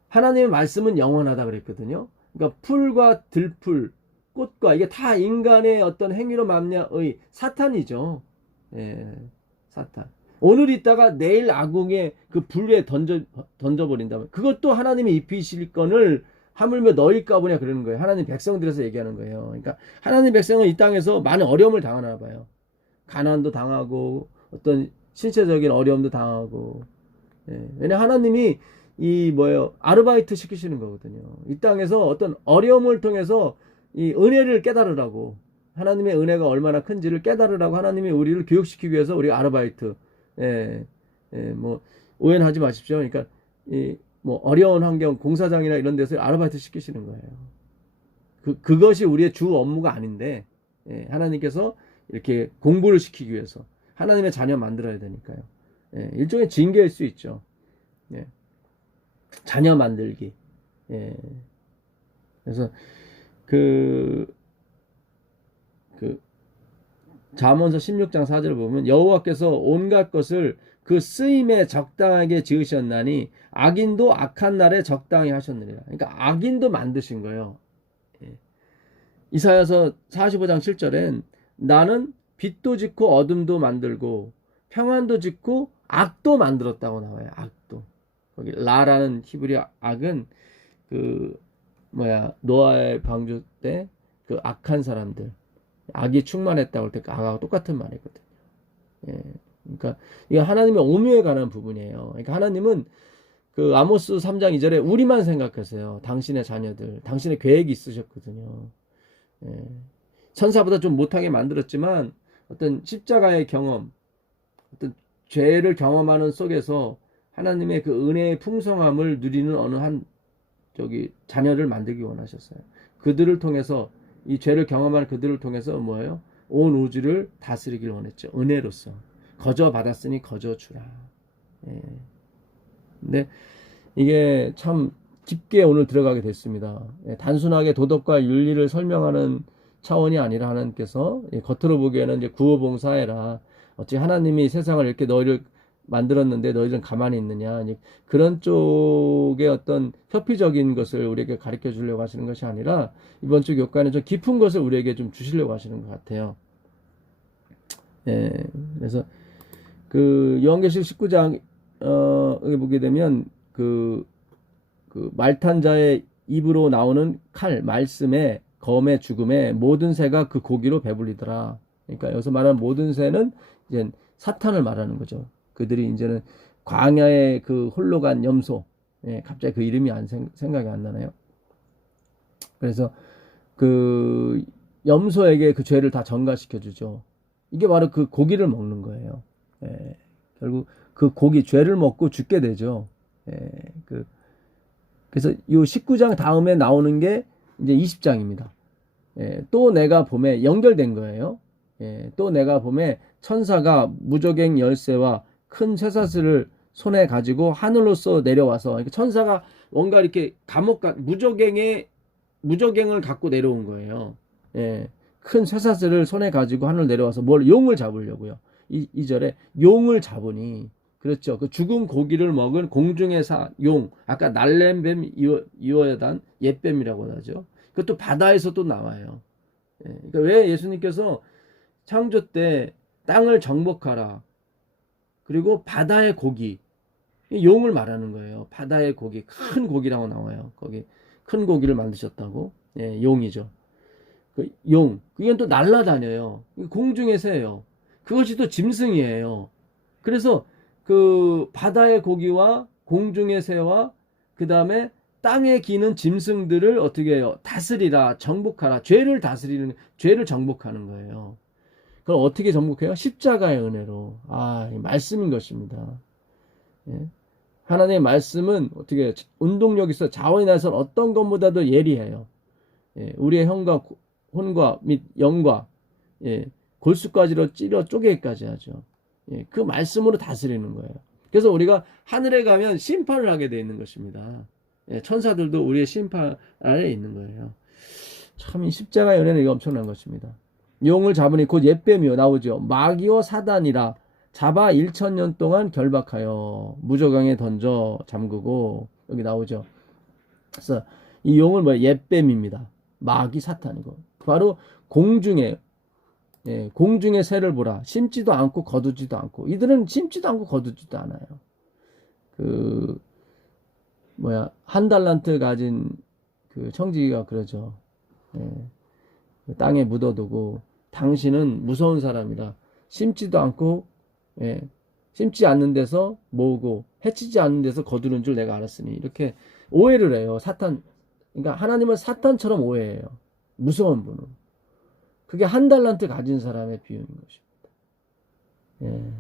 하나님의 말씀은 영원하다 그랬거든요. 그러니까 풀과 들풀, 꽃과 이게 다 인간의 어떤 행위로 말미암아의 사탄이죠. 예, 사탄. 오늘 있다가 내일 아궁에 그 불에 던져버린다면 그것도 하나님이 입히실 건을 하물며 너희일까 보냐 그러는 거예요. 하나님 백성들에서 얘기하는 거예요. 그러니까 하나님 백성은 이 땅에서 많은 어려움을 당하나 봐요. 가난도 당하고 어떤 신체적인 어려움도 당하고. 예, 왜냐 하나님이 이 뭐예요 아르바이트 시키시는 거거든요. 이 땅에서 어떤 어려움을 통해서 이 은혜를 깨달으라고, 하나님의 은혜가 얼마나 큰지를 깨달으라고 하나님이 우리를 교육시키기 위해서 우리가 아르바이트, 예, 뭐 오해는 하지 마십시오. 그러니까 이 뭐 어려운 환경 공사장이나 이런 데서 아르바이트 시키시는 거예요. 그것이 우리의 주 업무가 아닌데, 예, 하나님께서 이렇게 공부를 시키기 위해서 하나님의 자녀 만들어야 되니까요. 예, 일종의 징계일 수 있죠. 예, 자녀 만들기. 예, 그래서 그 잠언서 16장 4절을 보면 여호와께서 온갖 것을 그 쓰임에 적당하게 지으셨나니 악인도 악한 날에 적당히 하셨느니라. 그러니까 악인도 만드신 거예요. 예. 이사야서 45장 7절엔 나는 빛도 짓고 어둠도 만들고 평안도 짓고 악도 만들었다고 나와요. 악도. 거기 라라는 히브리 악은 그 노아의 방주 때 그 악한 사람들, 악이 충만했다고 할 때 악하고 똑같은 말이거든요. 예. 그러니까 이게 하나님의 오묘에 관한 부분이에요. 그러니까 하나님은 그 아모스 3장 2절에 우리만 생각하세요. 당신의 자녀들, 당신의 계획이 있으셨거든요. 예. 천사보다 좀 못하게 만들었지만 어떤 십자가의 경험, 어떤 죄를 경험하는 속에서 하나님의 그 은혜의 풍성함을 누리는 어느 한 자녀를 만들기 원하셨어요. 그들을 통해서, 이 죄를 경험하는 그들을 통해서 뭐예요? 온 우주를 다스리길 원했죠. 은혜로서. 거저 받았으니 거저 주라. 예. 근데 이게 참 깊게 오늘 들어가게 됐습니다. 예. 단순하게 도덕과 윤리를 설명하는 차원이 아니라 하나님께서 겉으로 보기에는 이제 구호봉사해라. 어찌 하나님이 세상을 이렇게 너희를 만들었는데 너희들은 가만히 있느냐. 그런 쪽의 어떤 협피적인 것을 우리에게 가르쳐 주려고 하시는 것이 아니라 이번 주 교과는 좀 깊은 것을 우리에게 좀 주시려고 하시는 것 같아요. 예, 그래서 그 요한계시록 19장 여기 보게 되면 그 말탄 자의 입으로 나오는 칼, 말씀에 검의 죽음에 모든 새가 그 고기로 배불리더라. 그러니까 여기서 말하는 모든 새는 이제 사탄을 말하는 거죠. 그들이 이제는 광야의 그 홀로 간 염소, 예, 갑자기 그 이름이 생각이 안 나나요? 그래서 그 염소에게 그 죄를 다 전가시켜 주죠. 이게 바로 그 고기를 먹는 거예요. 예, 결국 그 고기, 죄를 먹고 죽게 되죠. 예, 그래서 이 19장 다음에 나오는 게 이제 20장입니다. 예, 또 내가 봄에 연결된 거예요. 예, 또 내가 봄에 천사가 무저갱 열쇠와 큰 쇠사슬을 손에 가지고 하늘로서 내려와서, 그러니까 천사가 뭔가 이렇게 무저갱을 갖고 내려온 거예요. 예, 큰 쇠사슬을 손에 가지고 하늘 내려와서 용을 잡으려고요. 이 절에 용을 잡으니, 그렇죠. 그 죽은 고기를 먹은 공중의 용, 아까 날렘뱀 이어야단 옛뱀이라고 하죠. 그것도 바다에서 또 나와요. 예, 그러니까 왜 예수님께서 창조 때 땅을 정복하라, 그리고 바다의 고기, 용을 말하는 거예요. 바다의 고기, 큰 고기라고 나와요. 거기 큰 고기를 만드셨다고. 예, 용이죠. 그 용, 그게 또 날아다녀요. 공중에 새요. 그것이 또 짐승이에요. 그래서 그 바다의 고기와 공중의 새와 그 다음에 땅에 기는 짐승들을 어떻게 해요? 다스리라, 정복하라. 죄를 정복하는 거예요. 그걸 어떻게 정복해요? 십자가의 은혜로. 말씀인 것입니다. 예? 하나님의 말씀은 어떻게 운동력 있어, 자원이 나서 어떤 것보다도 예리해요. 예, 우리의 혼과 및 영과, 예, 골수까지로 찔러 쪼개기까지 하죠. 예, 그 말씀으로 다스리는 거예요. 그래서 우리가 하늘에 가면 심판을 하게 되어 있는 것입니다. 예, 천사들도 우리의 심판 아래에 있는 거예요. 참 이 십자가의 은혜는 이거 엄청난 것입니다. 용을 잡으니 곧 옛뱀이요 나오죠. 마귀와 사단이라 잡아 1000년 동안 결박하여 무저강에 던져 잠그고, 여기 나오죠. 그래서 이 용은 옛뱀입니다. 마귀 사탄이고 바로 공중에, 예, 공중의 새를 보라. 심지도 않고 거두지도 않고. 이들은 심지도 않고 거두지도 않아요. 그 한 달란트 가진 그 청지기가 그러죠. 예, 그 땅에 묻어두고 당신은 무서운 사람이라 심지도 않고, 예, 심지 않는 데서 모으고 해치지 않는 데서 거두는 줄 내가 알았으니, 이렇게 오해를 해요. 사탄. 그러니까 하나님을 사탄처럼 오해해요. 무서운 분은. 그게 한 달란트 가진 사람의 비유인 것입니다. 예.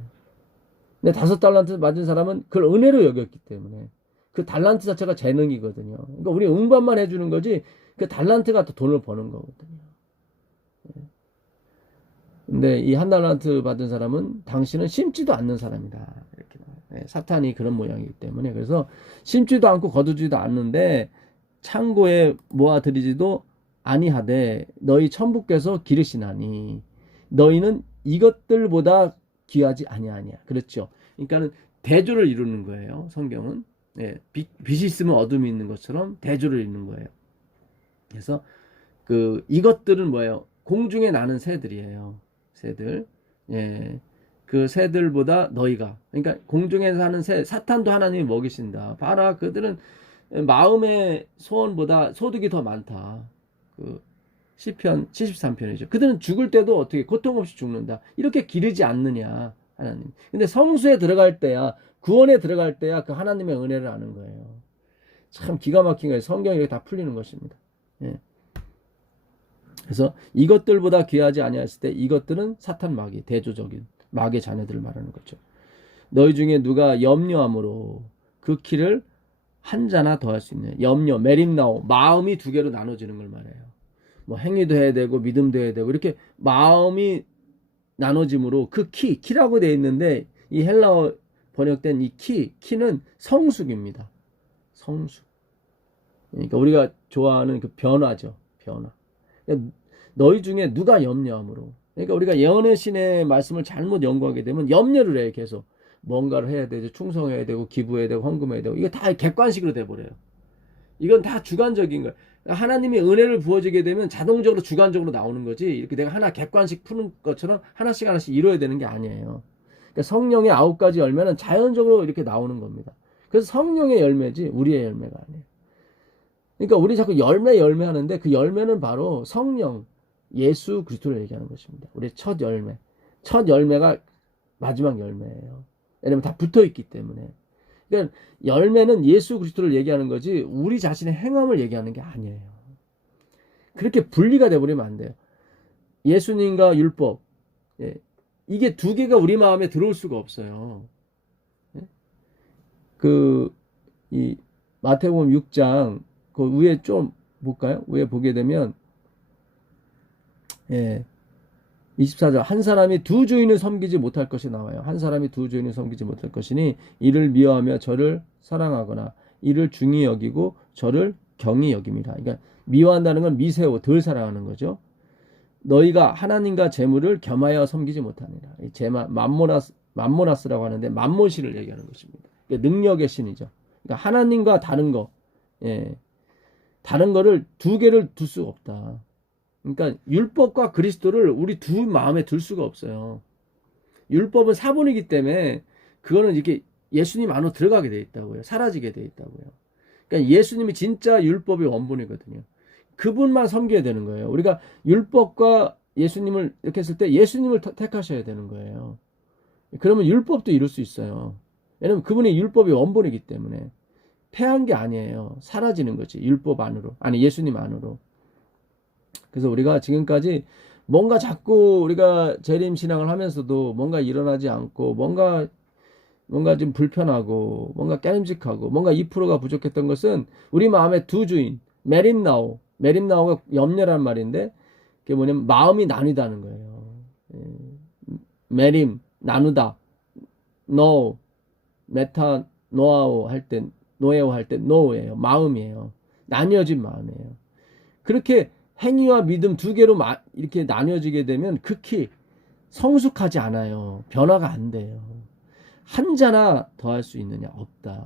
근데 5달란트 맞은 사람은 그걸 은혜로 여겼기 때문에, 그 달란트 자체가 재능이거든요. 그러니까 우리 응반만 해주는 거지, 그 달란트가 또 돈을 버는 거거든요. 예. 근데 이 한 달란트 받은 사람은 당신은 심지도 않는 사람이다. 이렇게 나와요. 예, 사탄이 그런 모양이기 때문에. 그래서 심지도 않고 거두지도 않는데 창고에 모아들이지도 아니하되 너희 천부께서 기르시나니 너희는 이것들보다 귀하지 아니하냐. 그렇죠. 그러니까는 대조를 이루는 거예요. 성경은. 예, 빛이 있으면 어둠이 있는 것처럼 대조를 이루는 거예요. 그래서 그 이것들은 뭐예요? 공중에 나는 새들이에요. 새들. 예. 그 새들보다 너희가, 그러니까 공중에 사는 새, 사탄도 하나님이 먹이신다. 봐라, 그들은 마음의 소원보다 소득이 더 많다. 그 시편 73편이죠. 그들은 죽을 때도 어떻게 고통 없이 죽는다. 이렇게 기르지 않느냐, 하나님. 근데 성수에 들어갈 때야, 구원에 들어갈 때야 그 하나님의 은혜를 아는 거예요. 참 기가 막힌 거예요. 성경이 이렇게 다 풀리는 것입니다. 예. 그래서 이것들보다 귀하지 아니하였을 때, 이것들은 사탄 마귀, 대조적인 마귀의 자녀들을 말하는 거죠. 너희 중에 누가 염려함으로 그 키를 한 자나 더 할 수 있느냐. 염려, 메림나오, 마음이 두 개로 나눠지는 걸 말해요. 뭐 행위도 해야 되고 믿음도 해야 되고, 이렇게 마음이 나눠짐으로 그 키라고 되어 있는데, 이 헬라어 번역된 이 키는 성숙입니다. 성숙. 그러니까 우리가 좋아하는 그 변화죠. 변화. 그러니까 너희 중에 누가 염려함으로. 그러니까 우리가 예언의 신의 말씀을 잘못 연구하게 되면 염려를 해요. 계속 뭔가를 해야 되죠. 충성해야 되고 기부해야 되고 헌금해야 되고, 이거 다 객관식으로 돼버려요. 이건 다 주관적인 거예요. 하나님이 은혜를 부어주게 되면 자동적으로 주관적으로 나오는 거지, 이렇게 내가 하나 객관식 푸는 것처럼 하나씩 하나씩 이뤄야 되는 게 아니에요. 그러니까 성령의 9가지 열매는 자연적으로 이렇게 나오는 겁니다. 그래서 성령의 열매지 우리의 열매가 아니에요. 그러니까 우리 자꾸 열매 하는데, 그 열매는 바로 성령, 예수 그리스도를 얘기하는 것입니다. 우리의 첫 열매. 첫 열매가 마지막 열매예요. 왜냐면 다 붙어 있기 때문에. 그러니까 열매는 예수 그리스도를 얘기하는 거지 우리 자신의 행함을 얘기하는 게 아니에요. 그렇게 분리가 돼버리면 안 돼요. 예수님과 율법, 예, 이게 두 개가 우리 마음에 들어올 수가 없어요. 예? 이 마태복음 6장 그 위에 좀 볼까요? 위에 보게 되면, 예, 24절, 한 사람이 두 주인을 섬기지 못할 것이 나와요. 한 사람이 두 주인을 섬기지 못할 것이니 이를 미워하며 저를 사랑하거나 이를 중히 여기고 저를 경히 여김이라. 그러니까 미워한다는 건 미세오, 덜 사랑하는 거죠. 너희가 하나님과 재물을 겸하여 섬기지 못하니라. 맘모나스라고 하는데 맘몬신을 얘기하는 것입니다. 그러니까 능력의 신이죠. 그러니까 하나님과 다른 거, 예, 다른 거를 두 개를 둘 수가 없다. 그러니까 율법과 그리스도를 우리 두 마음에 둘 수가 없어요. 율법은 사본이기 때문에 그거는 이렇게 예수님 안으로 들어가게 돼 있다고요. 사라지게 돼 있다고요. 그러니까 예수님이 진짜 율법의 원본이거든요. 그분만 섬겨야 되는 거예요. 우리가 율법과 예수님을 이렇게 했을 때 예수님을 택하셔야 되는 거예요. 그러면 율법도 이룰 수 있어요. 왜냐면 그분이 율법의 원본이기 때문에. 패한 게 아니에요. 사라지는 거지. 율법 안으로. 아니, 예수님 안으로. 그래서 우리가 지금까지 뭔가 자꾸 우리가 재림신앙을 하면서도 뭔가 일어나지 않고, 뭔가 좀 불편하고, 뭔가 깨름직하고, 뭔가 2%가 부족했던 것은 우리 마음의 두 주인, 메림나오가 염려란 말인데, 그게 뭐냐면 마음이 나뉘다는 거예요. 메림, 나누다, 노, 메타, 노아오 할 때, 노에오 할 때 노예요. 마음이에요. 나뉘어진 마음이에요. 그렇게 행위와 믿음 두 개로 이렇게 나뉘어지게 되면 극히 성숙하지 않아요. 변화가 안 돼요. 한 자나 더 할 수 있느냐? 없다.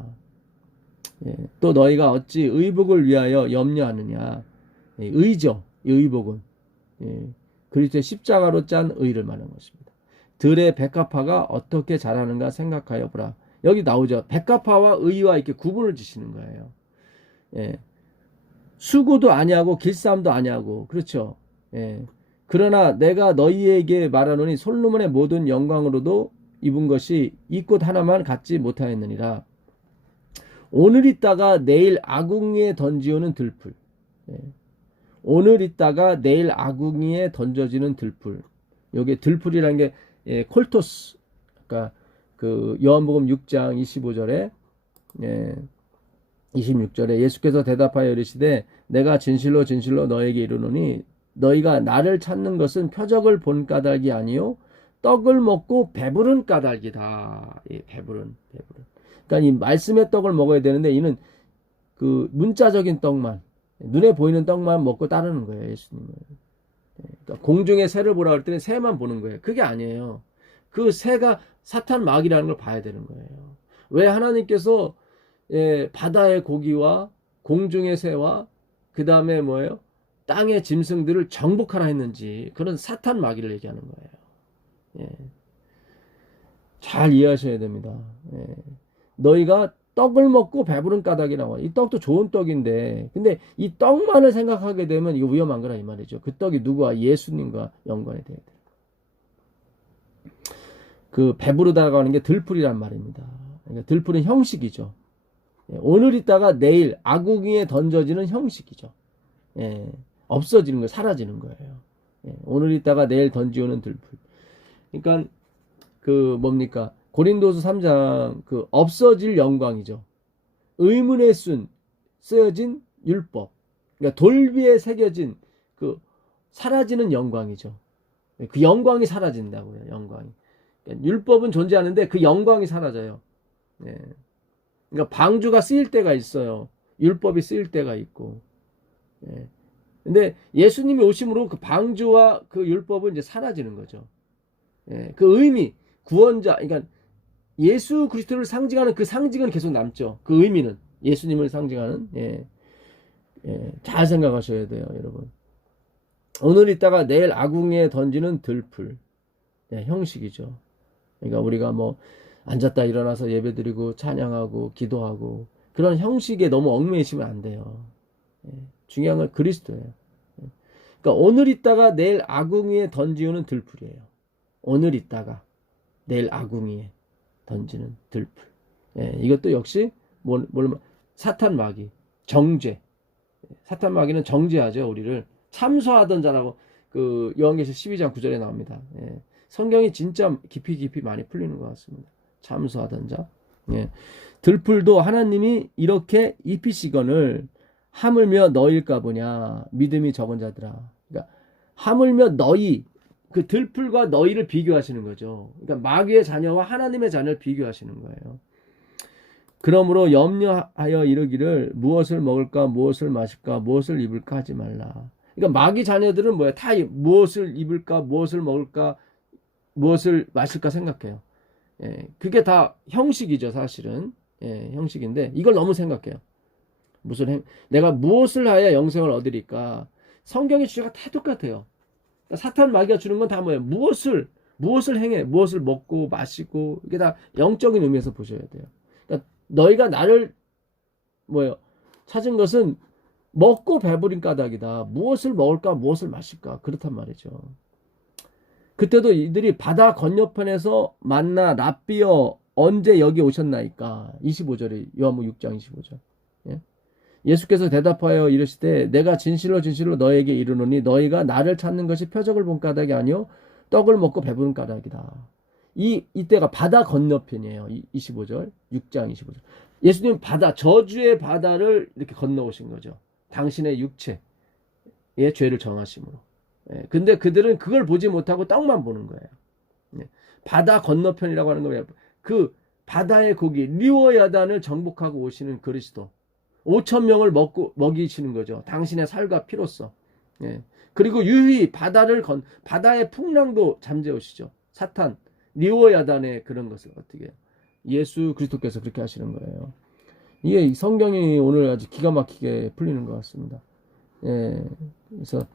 예. 또 너희가 어찌 의복을 위하여 염려하느냐? 예. 의죠. 의복은. 예. 그리스도의 십자가로 짠 의를 말하는 것입니다. 들의 백합화가 어떻게 자라는가 생각하여 보라. 여기 나오죠. 백합화와 의와 이렇게 구분을 지시는 거예요. 예. 수고도 아니하고 길쌈도 아니하고 그렇죠. 예. 그러나 내가 너희에게 말하노니 솔로몬의 모든 영광으로도 입은 것이 이 꽃 하나만 갖지 못하였느니라. 오늘 있다가 내일 아궁이에 던지오는 들풀. 예. 오늘 있다가 내일 아궁이에 던져지는 들풀. 여기 들풀이라는 게 예, 콜토스. 그러니까 그 요한복음 6장 25절에 예, 26절에 예수께서 대답하여 이르시되 내가 진실로 진실로 너에게 이르노니 너희가 나를 찾는 것은 표적을 본 까닭이 아니요 떡을 먹고 배부른 까닭이다. 예, 배부른. 그러니까 이 말씀의 떡을 먹어야 되는데 이는 그 문자적인 떡만 눈에 보이는 떡만 먹고 따르는 거예요. 예수님은. 그러니까 공중의 새를 보라 할 때는 새만 보는 거예요. 그게 아니에요. 그 새가 사탄 마귀라는 걸 봐야 되는 거예요. 왜 하나님께서 예, 바다의 고기와 공중의 새와 그 다음에 뭐예요? 땅의 짐승들을 정복하라 했는지 그런 사탄 마귀를 얘기하는 거예요. 예. 잘 이해하셔야 됩니다. 예. 너희가 떡을 먹고 배부른 까닭이 나와. 이 떡도 좋은 떡인데 근데 이 떡만을 생각하게 되면 이거 위험한 거라 이 말이죠. 그 떡이 누구와 예수님과 연관이 돼야 돼요. 그 배부르다고 하는 게 들풀이란 말입니다. 그러니까 들풀은 형식이죠. 예. 오늘 있다가 내일 아궁이에 던져지는 형식이죠. 예. 없어지는 거예요. 사라지는 거예요. 예. 오늘 있다가 내일 던지오는 들풀. 그러니까 그 뭡니까? 고린도서 3장 그 없어질 영광이죠. 의문의 순 쓰여진 율법. 그러니까 돌비에 새겨진 그 사라지는 영광이죠. 그 영광이 사라진다고요. 영광이. 그러니까 율법은 존재하는데 그 영광이 사라져요. 예. 그러니까 방주가 쓰일 때가 있어요. 율법이 쓰일 때가 있고. 예. 근데 예수님이 오심으로 그 방주와 그 율법은 이제 사라지는 거죠. 예. 그 의미, 구원자, 그러니까 예수 그리스도를 상징하는 그 상징은 계속 남죠. 그 의미는 예수님을 상징하는 예. 예. 잘 생각하셔야 돼요, 여러분. 오늘 있다가 내일 아궁이에 던지는 들풀. 예. 형식이죠. 그러니까 우리가 뭐 앉았다 일어나서 예배드리고 찬양하고 기도하고 그런 형식에 너무 얽매이시면 안 돼요. 예. 중요한 건 그리스도예요. 예. 그러니까 오늘 있다가 내일 아궁이에 던지는 들풀이에요. 오늘 있다가 내일 아궁이에 던지는 들풀. 예, 이것도 역시 사탄 마귀, 정죄. 사탄 마귀는 정죄하죠. 우리를 참소하던 자라고 그 요한계시록 12장 9절에 나옵니다. 예, 성경이 진짜 깊이 많이 풀리는 것 같습니다. 참소하던 자. 예, 들풀도 하나님이 이렇게 입히시거늘 하물며 너희일까 보냐 믿음이 적은 자들아. 그러니까 하물며 너희 그 들풀과 너희를 비교하시는 거죠. 그러니까 마귀의 자녀와 하나님의 자녀를 비교하시는 거예요. 그러므로 염려하여 이르기를 무엇을 먹을까 무엇을 마실까 무엇을 입을까 하지 말라. 그러니까 마귀 자녀들은 뭐야? 다 무엇을 입을까 무엇을 먹을까 무엇을 마실까 생각해요. 예, 그게 다 형식이죠, 사실은. 예, 형식인데 이걸 너무 생각해요. 내가 무엇을 하여 영생을 얻으리까? 성경의 주제가 다 똑같아요. 사탄 마귀가 주는 건 다 뭐예요? 무엇을 행해, 무엇을 먹고 마시고 이게 다 영적인 의미에서 보셔야 돼요. 그러니까 너희가 나를 뭐예요? 찾은 것은 먹고 배부린 까닭이다. 무엇을 먹을까, 무엇을 마실까 그렇단 말이죠. 그때도 이들이 바다 건너편에서 만나 랍비여 언제 여기 오셨나이까? 25절에 요한복음 6장 25절. 예? 예수께서 대답하여 이르시되 내가 진실로 진실로 너에게 이르노니 너희가 나를 찾는 것이 표적을 본 까닭이 아니요 떡을 먹고 배부른 까닭이다. 이때가 바다 건너편이에요. 25절 6장 25절. 예수님 저주의 바다를 이렇게 건너오신 거죠. 당신의 육체의 죄를 정하심으로. 예, 근데 그들은 그걸 보지 못하고 떡만 보는 거예요. 예, 바다 건너편이라고 하는 거예요. 그 바다의 고기 리오야단을 정복하고 오시는 그리스도. 5천 명을 먹이시는 거죠. 당신의 살과 피로써. 예. 그리고 유히 바다의 풍랑도 잠재우시죠. 사탄, 리오야단의 그런 것을 어떻게 해요? 예수 그리스도께서 그렇게 하시는 거예요. 이게 성경이 오늘 아주 기가 막히게 풀리는 것 같습니다. 예. 그래서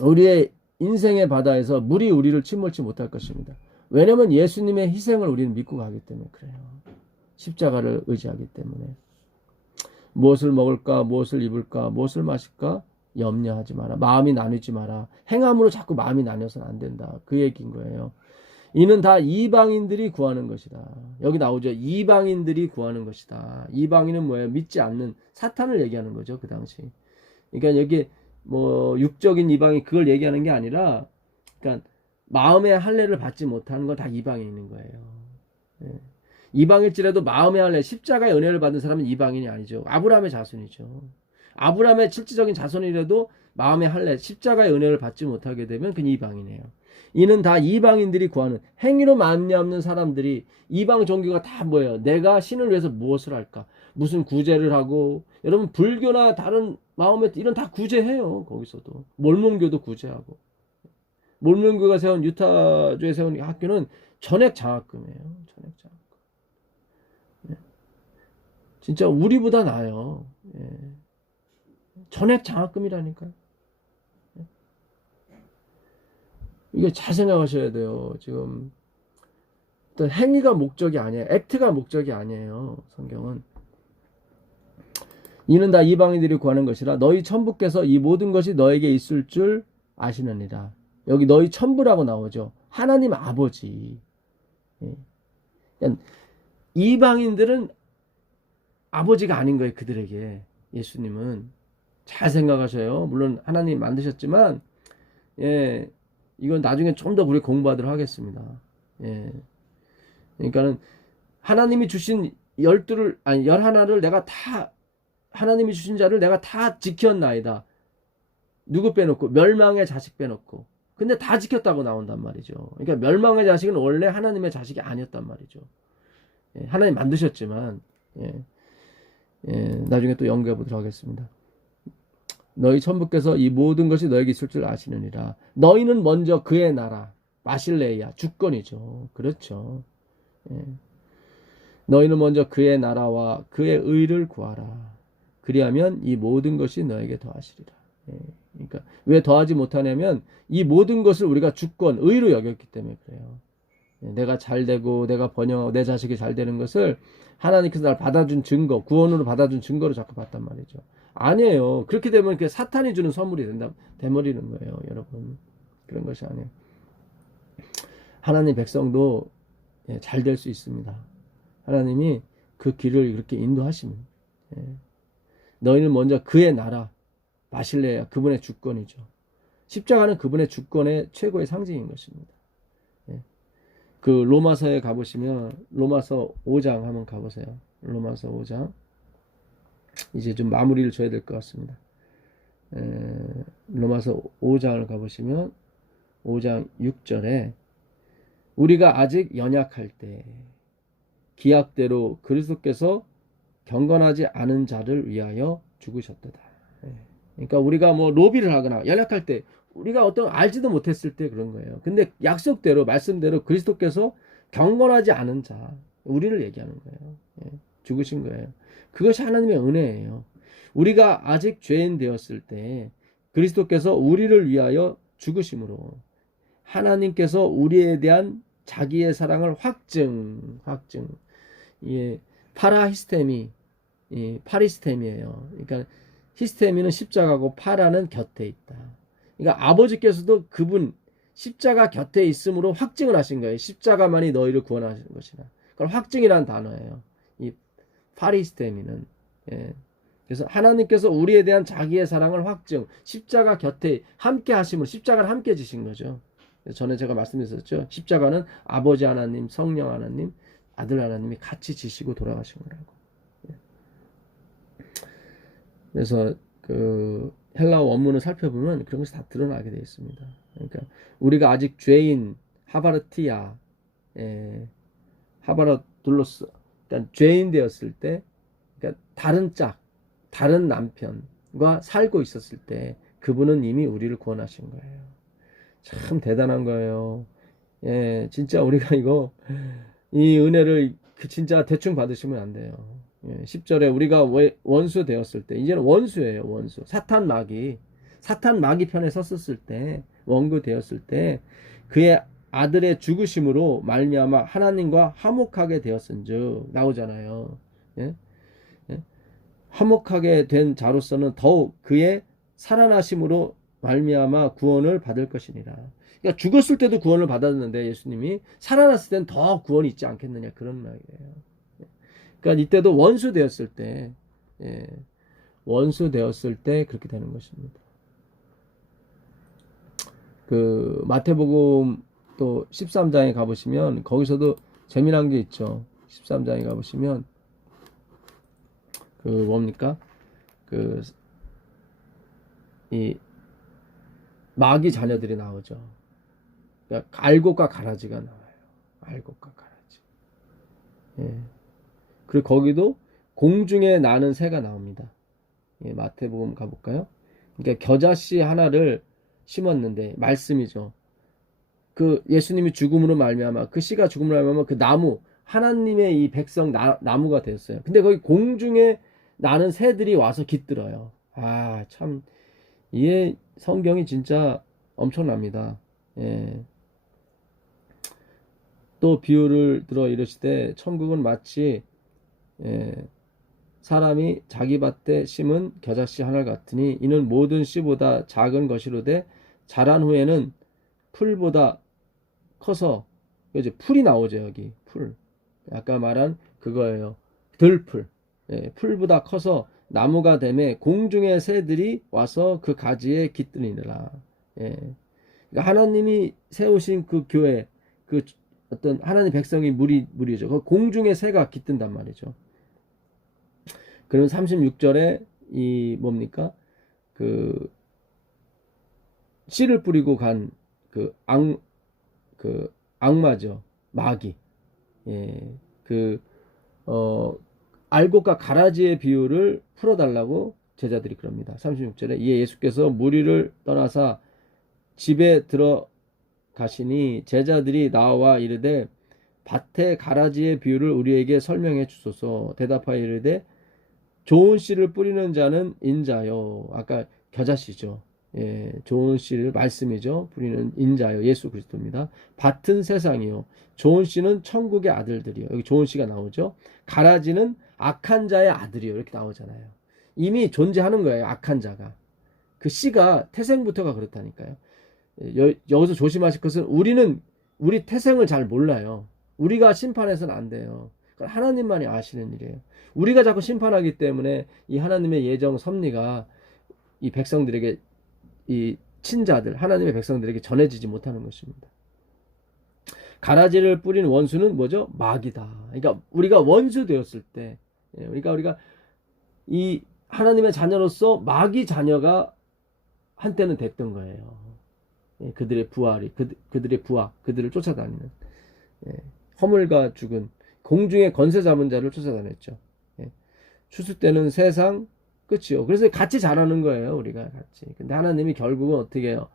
우리의 인생의 바다에서 물이 우리를 침몰치 못할 것입니다. 왜냐하면 예수님의 희생을 우리는 믿고 가기 때문에 그래요. 십자가를 의지하기 때문에. 무엇을 먹을까, 무엇을 입을까, 무엇을 마실까 염려하지 마라. 마음이 나뉘지 마라. 행함으로 자꾸 마음이 나뉘어서는 안 된다. 그 얘기인 거예요. 이는 다 이방인들이 구하는 것이다. 여기 나오죠. 이방인들이 구하는 것이다. 이방인은 뭐예요? 믿지 않는 사탄을 얘기하는 거죠. 그 당시. 그러니까 여기 뭐 육적인 이방인 그걸 얘기하는 게 아니라, 그러니까 마음의 할례를 받지 못하는 건 다 이방인인 거예요. 예. 이방일지라도 마음의 할례, 십자가의 은혜를 받은 사람은 이방인이 아니죠. 아브라함의 자손이죠. 아브라함의 실질적인 자손이라도 마음의 할례, 십자가의 은혜를 받지 못하게 되면 그는 이방이네요. 이는 다 이방인들이 구하는, 행위로 말미암는 사람들이, 이방 종교가 다 뭐예요? 내가 신을 위해서 무엇을 할까? 무슨 구제를 하고, 여러분 불교나 다른 마음의 이런 다 구제해요. 거기서도 몰몬교도 구제하고, 몰몬교가 세운 유타주에 세운 학교는 전액 장학금이에요. 전액 장학금. 예. 진짜 우리보다 나아요. 예. 전액 장학금이라니까요. 예. 이게 잘 생각하셔야 돼요. 지금 어떤 행위가 목적이 아니에요. 액트가 목적이 아니에요. 성경은. 이는 다 이방인들이 구하는 것이라 너희 천부께서 이 모든 것이 너에게 있을 줄 아시느니라. 여기 너희 천부라고 나오죠. 하나님 아버지. 예. 그러니까 이방인들은 아버지가 아닌 거예요. 그들에게. 예수님은. 잘 생각하셔요. 물론 하나님 만드셨지만, 예, 이건 나중에 좀 더 우리 공부하도록 하겠습니다. 예. 그러니까는 하나님이 주신 11을 내가 다, 하나님이 주신 자를 내가 다 지켰나이다. 누구 빼놓고? 멸망의 자식 빼놓고. 근데 다 지켰다고 나온단 말이죠. 그러니까 멸망의 자식은 원래 하나님의 자식이 아니었단 말이죠. 예, 하나님 만드셨지만, 예, 나중에 또 연구해 보도록 하겠습니다. 너희 천부께서 이 모든 것이 너에게 있을 줄 아시느니라. 너희는 먼저 그의 나라, 마실레야, 주권이죠. 그렇죠. 예. 너희는 먼저 그의 나라와 그의 의를 구하라. 그리하면 이 모든 것이 너에게 더하시리라. 예. 그러니까 왜 더하지 못하냐면 이 모든 것을 우리가 주권, 의로 여겼기 때문에 그래요. 예. 내가 잘되고 내가 번영하고 내 자식이 잘되는 것을 하나님께서 날 받아준 증거, 구원으로 받아준 증거로 자꾸 봤단 말이죠. 아니에요. 그렇게 되면 이렇게 사탄이 주는 선물이 돼버리는 거예요, 여러분. 그런 것이 아니에요. 하나님 백성도 잘 될 수 있습니다. 하나님이 그 길을 이렇게 인도하시면. 너희는 먼저 그의 나라, 마실레야, 그분의 주권이죠. 십자가는 그분의 주권의 최고의 상징인 것입니다. 그 로마서에 가보시면, 로마서 5장 한번 가보세요. 로마서 5장. 이제 좀 마무리를 줘야 될 것 같습니다. 로마서 5장을 가보시면 5장 6절에 우리가 아직 연약할 때 기약대로 그리스도께서 경건하지 않은 자를 위하여 죽으셨도다. 그러니까 우리가 뭐 로비를 하거나 연약할 때 우리가 어떤 알지도 못했을 때 그런 거예요. 근데 약속대로 말씀대로 그리스도께서 경건하지 않은 자 우리를 얘기하는 거예요. 죽으신 거예요. 그것이 하나님의 은혜예요. 우리가 아직 죄인 되었을 때 그리스도께서 우리를 위하여 죽으심으로 하나님께서 우리에 대한 자기의 사랑을 확증. 예, 파라히스테미, 예, 파리스테미예요. 그러니까 히스테미는 십자가고 파라는 곁에 있다. 그러니까 아버지께서도 그분 십자가 곁에 있음으로 확증을 하신 거예요. 십자가만이 너희를 구원하시는 것이나. 그걸 확증이라는 단어예요. 이 파리스테미는. 예. 그래서 하나님께서 우리에 대한 자기의 사랑을 확증, 십자가 곁에 함께 하심으로 십자가를 함께 지신 거죠. 전에 제가 말씀드렸죠. 십자가는 아버지 하나님, 성령 하나님, 아들 하나님이 같이 지시고 돌아가신 거라고. 예. 그래서 그 헬라어 원문을 살펴보면 그런 것이 다 드러나게 되어 있습니다. 그러니까 우리가 아직 죄인 하바르티아, 하바르둘로스, 그러니까 죄인 되었을 때, 그러니까 다른 남편과 살고 있었을 때 그분은 이미 우리를 구원하신 거예요. 참 대단한 거예요. 예, 진짜 우리가 이 은혜를 진짜 대충 받으시면 안 돼요. 10절에 우리가 원수 되었을 때, 이제는 원수예요, 원수. 사탄 마귀 편에 섰었을 때 원고되었을 때 그의 아들의 죽으심으로 말미암아 하나님과 화목하게 되었은즉 나오잖아요. 예? 예? 화목하게 된 자로서는 더욱 그의 살아나심으로 말미암아 구원을 받을 것이니라. 그러니까 죽었을 때도 구원을 받았는데 예수님이 살아났을 때는 더 구원이 있지 않겠느냐 그런 말이에요. 그러니까 이때도 원수 되었을 때, 예, 원수 되었을 때 그렇게 되는 것입니다. 그 마태복음 또 13장에 가보시면 거기서도 재미난 게 있죠. 13장에 가보시면 그 뭡니까? 그 이 마귀 자녀들이 나오죠. 그러니까 알곡과 가라지가 나와요. 알곡과 가라지. 예. 그리고 거기도 공중에 나는 새가 나옵니다. 예, 마태복음 가볼까요? 그러니까 겨자씨 하나를 심었는데 말씀이죠. 그 예수님이 죽음으로 말미암아 그 씨가 죽음으로 말미암아 그 나무 하나님의 이 백성 나무가 되었어요. 근데 거기 공중에 나는 새들이 와서 깃들어요. 아, 참 이게 성경이 진짜 엄청납니다. 예. 또 비유를 들어 이르시되 천국은 마치 사람이 자기 밭에 심은 겨자씨 하나 같으니 이는 모든 씨보다 작은 것이로되 자란 후에는 풀보다 커서 이제 풀이 나오죠. 여기 풀 아까 말한 그거예요. 들풀. 풀보다 커서 나무가 되매 공중의 새들이 와서 그 가지에 깃드니라. 그러니까 하나님이 세우신 그 교회 그 어떤 하나님 백성이 무리죠. 그 공중의 새가 깃든단 말이죠. 그럼 36절에 이 뭡니까? 그 씨를 뿌리고 간 그 악마죠. 마귀. 알곡과 가라지의 비유를 풀어달라고 제자들이 그럽니다. 36절에 이에 예수께서 무리를 떠나사 집에 들어가시니 제자들이 나와 이르되 밭의 가라지의 비유를 우리에게 설명해 주소서. 대답하여 이르되 좋은 씨를 뿌리는 자는 인자요. 아까 겨자씨죠. 좋은 씨를 말씀이죠. 뿌리는 인자요. 예수 그리스도입니다. 밭은 세상이요. 좋은 씨는 천국의 아들들이요. 여기 좋은 씨가 나오죠. 가라지는 악한 자의 아들이요. 이렇게 나오잖아요. 이미 존재하는 거예요. 악한 자가. 그 씨가 태생부터가 그렇다니까요. 여기서 조심하실 것은 우리 태생을 잘 몰라요. 우리가 심판해서는 안 돼요. 하나님만이 아시는 일이에요. 우리가 자꾸 심판하기 때문에 이 하나님의 예정 섭리가 이 백성들에게 이 친자들 하나님의 백성들에게 전해지지 못하는 것입니다. 가라지를 뿌린 원수는 뭐죠? 마귀다. 그러니까 우리가 원수 되었을 때, 우리가 이 하나님의 자녀로서 마귀 자녀가 한때는 됐던 거예요. 그들의 부활이 그들의 부하 그들을 쫓아다니는 허물과 죽은 공중의 권세 잡은 자를 쫓아다녔죠. 추수 때는 세상 끝이요. 그래서 같이 자라는 거예요. 우리가 같이. 근데 하나님이 결국은 어떻게 해요?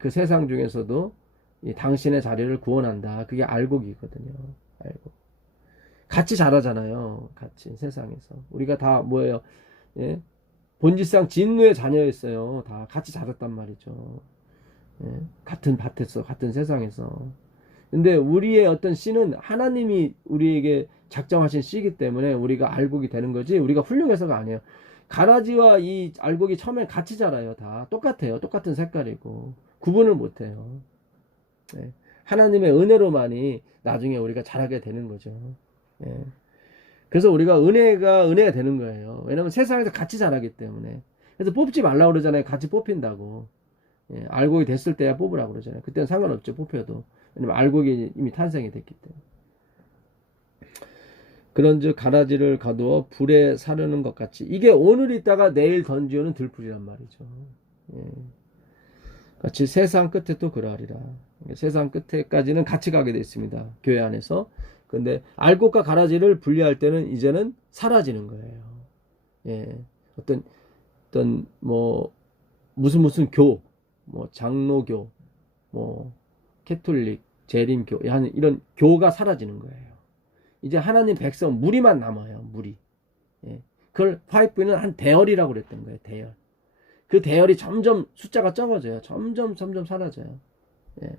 그 세상 중에서도 이 당신의 자리를 구원한다. 그게 알곡이거든요. 알곡. 같이 자라잖아요. 같이 세상에서. 우리가 다 뭐예요? 본질상 진노의 자녀였어요. 다 같이 자랐단 말이죠. 같은 밭에서 같은 세상에서. 근데 우리의 어떤 씨는 하나님이 우리에게 작정하신 씨이기 때문에 우리가 알곡이 되는 거지 우리가 훌륭해서가 아니에요. 가라지와 이 알곡이 처음에 같이 자라요. 다 똑같아요. 똑같은 색깔이고 구분을 못해요. 하나님의 은혜로만이 나중에 우리가 자라게 되는 거죠. 그래서 우리가 은혜가 되는 거예요. 왜냐하면 세상에서 같이 자라기 때문에. 그래서 뽑지 말라고 그러잖아요. 같이 뽑힌다고. 알곡이 됐을 때야 뽑으라고 그러잖아요. 그때는 상관없죠. 뽑혀도. 왜냐면 알곡이 이미 탄생이 됐기 때문에. 그런즉 가라지를 가두어 불에 사르는 것 같이 이게 오늘 있다가 내일 던지오는 들풀이란 말이죠. 같이 세상 끝에 또 그러하리라. 세상 끝에까지는 같이 가게 되어 있습니다. 교회 안에서. 근데 알곡과 가라지를 분리할 때는 이제는 사라지는 거예요. 어떤 뭐 무슨 교, 뭐 장로교, 뭐 캐톨릭, 재림교 이런 교가 사라지는 거예요. 이제 하나님 백성 무리만 남아요. 무리. 그걸 화이트는 한 대열이라고 그랬던 거예요. 대열. 그 대열이 점점 숫자가 적어져요. 점점 사라져요. 예.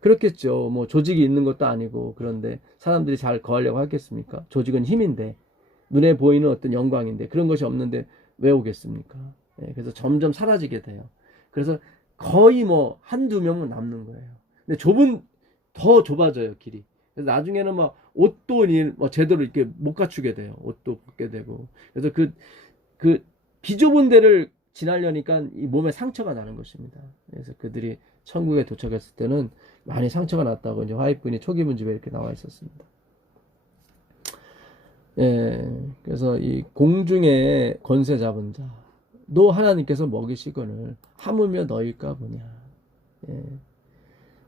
그렇겠죠. 뭐 조직이 있는 것도 아니고 그런데 사람들이 잘 거하려고 하겠습니까? 조직은 힘인데 눈에 보이는 어떤 영광인데 그런 것이 없는데 왜 오겠습니까? 예. 그래서 점점 사라지게 돼요. 그래서 거의 뭐 한두 명은 남는 거예요. 근데 더 좁아져요, 길이. 그래서 나중에는 막 옷도 뭐 제대로 이렇게 못 갖추게 돼요. 옷도 벗게 되고. 그래서 그 비좁은 데를 지나려니까 이 몸에 상처가 나는 것입니다. 그래서 그들이 천국에 도착했을 때는 많이 상처가 났다고 이제 화입근이 초기 문집에 이렇게 나와 있었습니다. 예, 그래서 이 공중에 권세 잡은 자, 너 하나님께서 먹이시거늘 하물며 너일까 보냐. 예,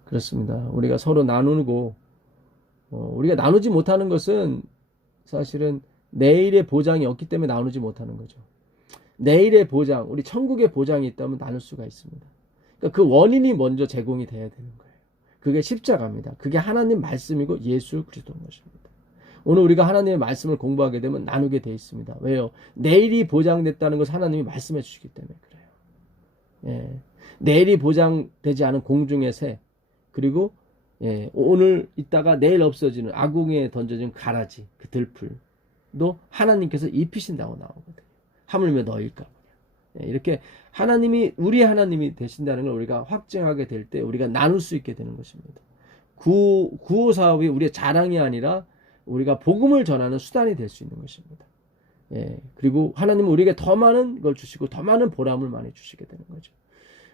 그렇습니다. 우리가 서로 나누고 우리가 나누지 못하는 것은 사실은 내일의 보장이 없기 때문에 나누지 못하는 거죠. 내일의 보장, 우리 천국의 보장이 있다면 나눌 수가 있습니다. 그러니까 그 원인이 먼저 제공이 돼야 되는 거예요. 그게 십자가입니다. 그게 하나님 말씀이고 예수 그리스도인 것입니다. 오늘 우리가 하나님의 말씀을 공부하게 되면 나누게 돼 있습니다. 왜요? 내일이 보장됐다는 것을 하나님이 말씀해 주시기 때문에 그래요. 예. 내일이 보장되지 않은 공중의 새, 그리고 예, 오늘 있다가 내일 없어지는 아궁이에 던져진 가라지, 그 들풀도 하나님께서 입히신다고 나오거든요. 하물며 너일까 보냐. 예, 이렇게 하나님이 우리 하나님이 되신다는 걸 우리가 확증하게 될 때 우리가 나눌 수 있게 되는 것입니다. 구호 사업이 우리의 자랑이 아니라 우리가 복음을 전하는 수단이 될 수 있는 것입니다. 예, 그리고 하나님은 우리에게 더 많은 걸 주시고 더 많은 보람을 많이 주시게 되는 거죠.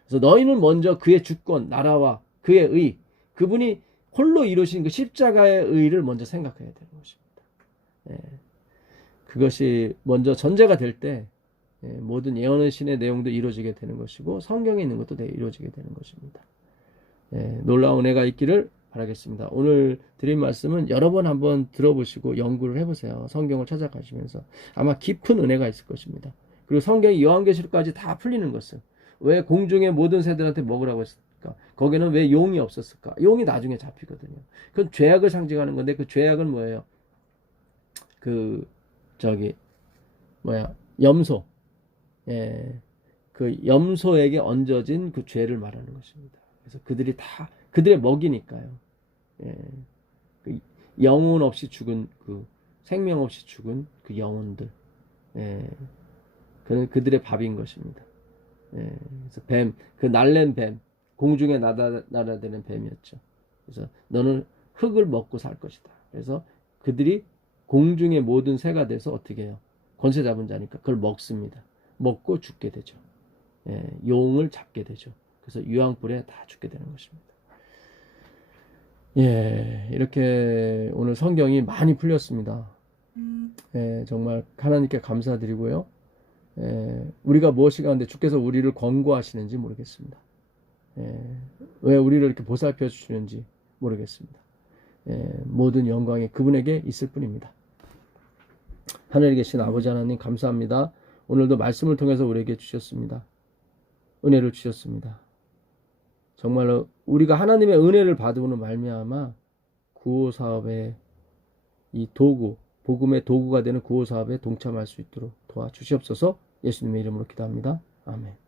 그래서 너희는 먼저 그의 주권, 나라와 그의 의, 그분이 홀로 이루신 그 십자가의 의를 먼저 생각해야 되는 것입니다. 예, 그것이 먼저 전제가 될 때 모든 예언의 신의 내용도 이루어지게 되는 것이고 성경에 있는 것도 이루어지게 되는 것입니다. 예, 놀라운 은혜가 있기를 바라겠습니다. 오늘 드린 말씀은 여러 번 한번 들어보시고 연구를 해보세요. 성경을 찾아가시면서 아마 깊은 은혜가 있을 것입니다. 그리고 성경이 요한계시록까지 다 풀리는 것은 왜 공중의 모든 새들한테 먹으라고 했을까? 거기는 왜 용이 없었을까? 용이 나중에 잡히거든요. 그건 죄악을 상징하는 건데 그 죄악은 뭐예요? 염소. 예, 그 염소에게 얹어진 그 죄를 말하는 것입니다. 그래서 그들의 먹이니까요. 예, 그 영혼 없이 죽은 생명 없이 죽은 그 영혼들, 예, 그들의 밥인 것입니다. 예, 그래서 그 날랜 뱀, 공중에 날아다니는 뱀이었죠. 그래서 너는 흙을 먹고 살 것이다. 그래서 그들이 공중의 모든 새가 돼서 어떻게 해요? 권세 잡은 자니까 그걸 먹습니다. 먹고 죽게 되죠. 예, 용을 잡게 되죠. 그래서 유황불에 다 죽게 되는 것입니다. 예, 이렇게 오늘 성경이 많이 풀렸습니다. 예, 정말 하나님께 감사드리고요. 예, 우리가 무엇이 가운데 주께서 우리를 권고하시는지 모르겠습니다. 예, 왜 우리를 이렇게 보살펴 주시는지 모르겠습니다. 예, 모든 영광이 그분에게 있을 뿐입니다. 하늘에 계신 아버지 하나님 감사합니다. 오늘도 말씀을 통해서 우리에게 주셨습니다. 은혜를 주셨습니다. 정말로 우리가 하나님의 은혜를 받으므로 말미암아 구호 사업의 이 도구, 복음의 도구가 되는 구호 사업에 동참할 수 있도록 도와주시옵소서. 예수님의 이름으로 기도합니다. 아멘.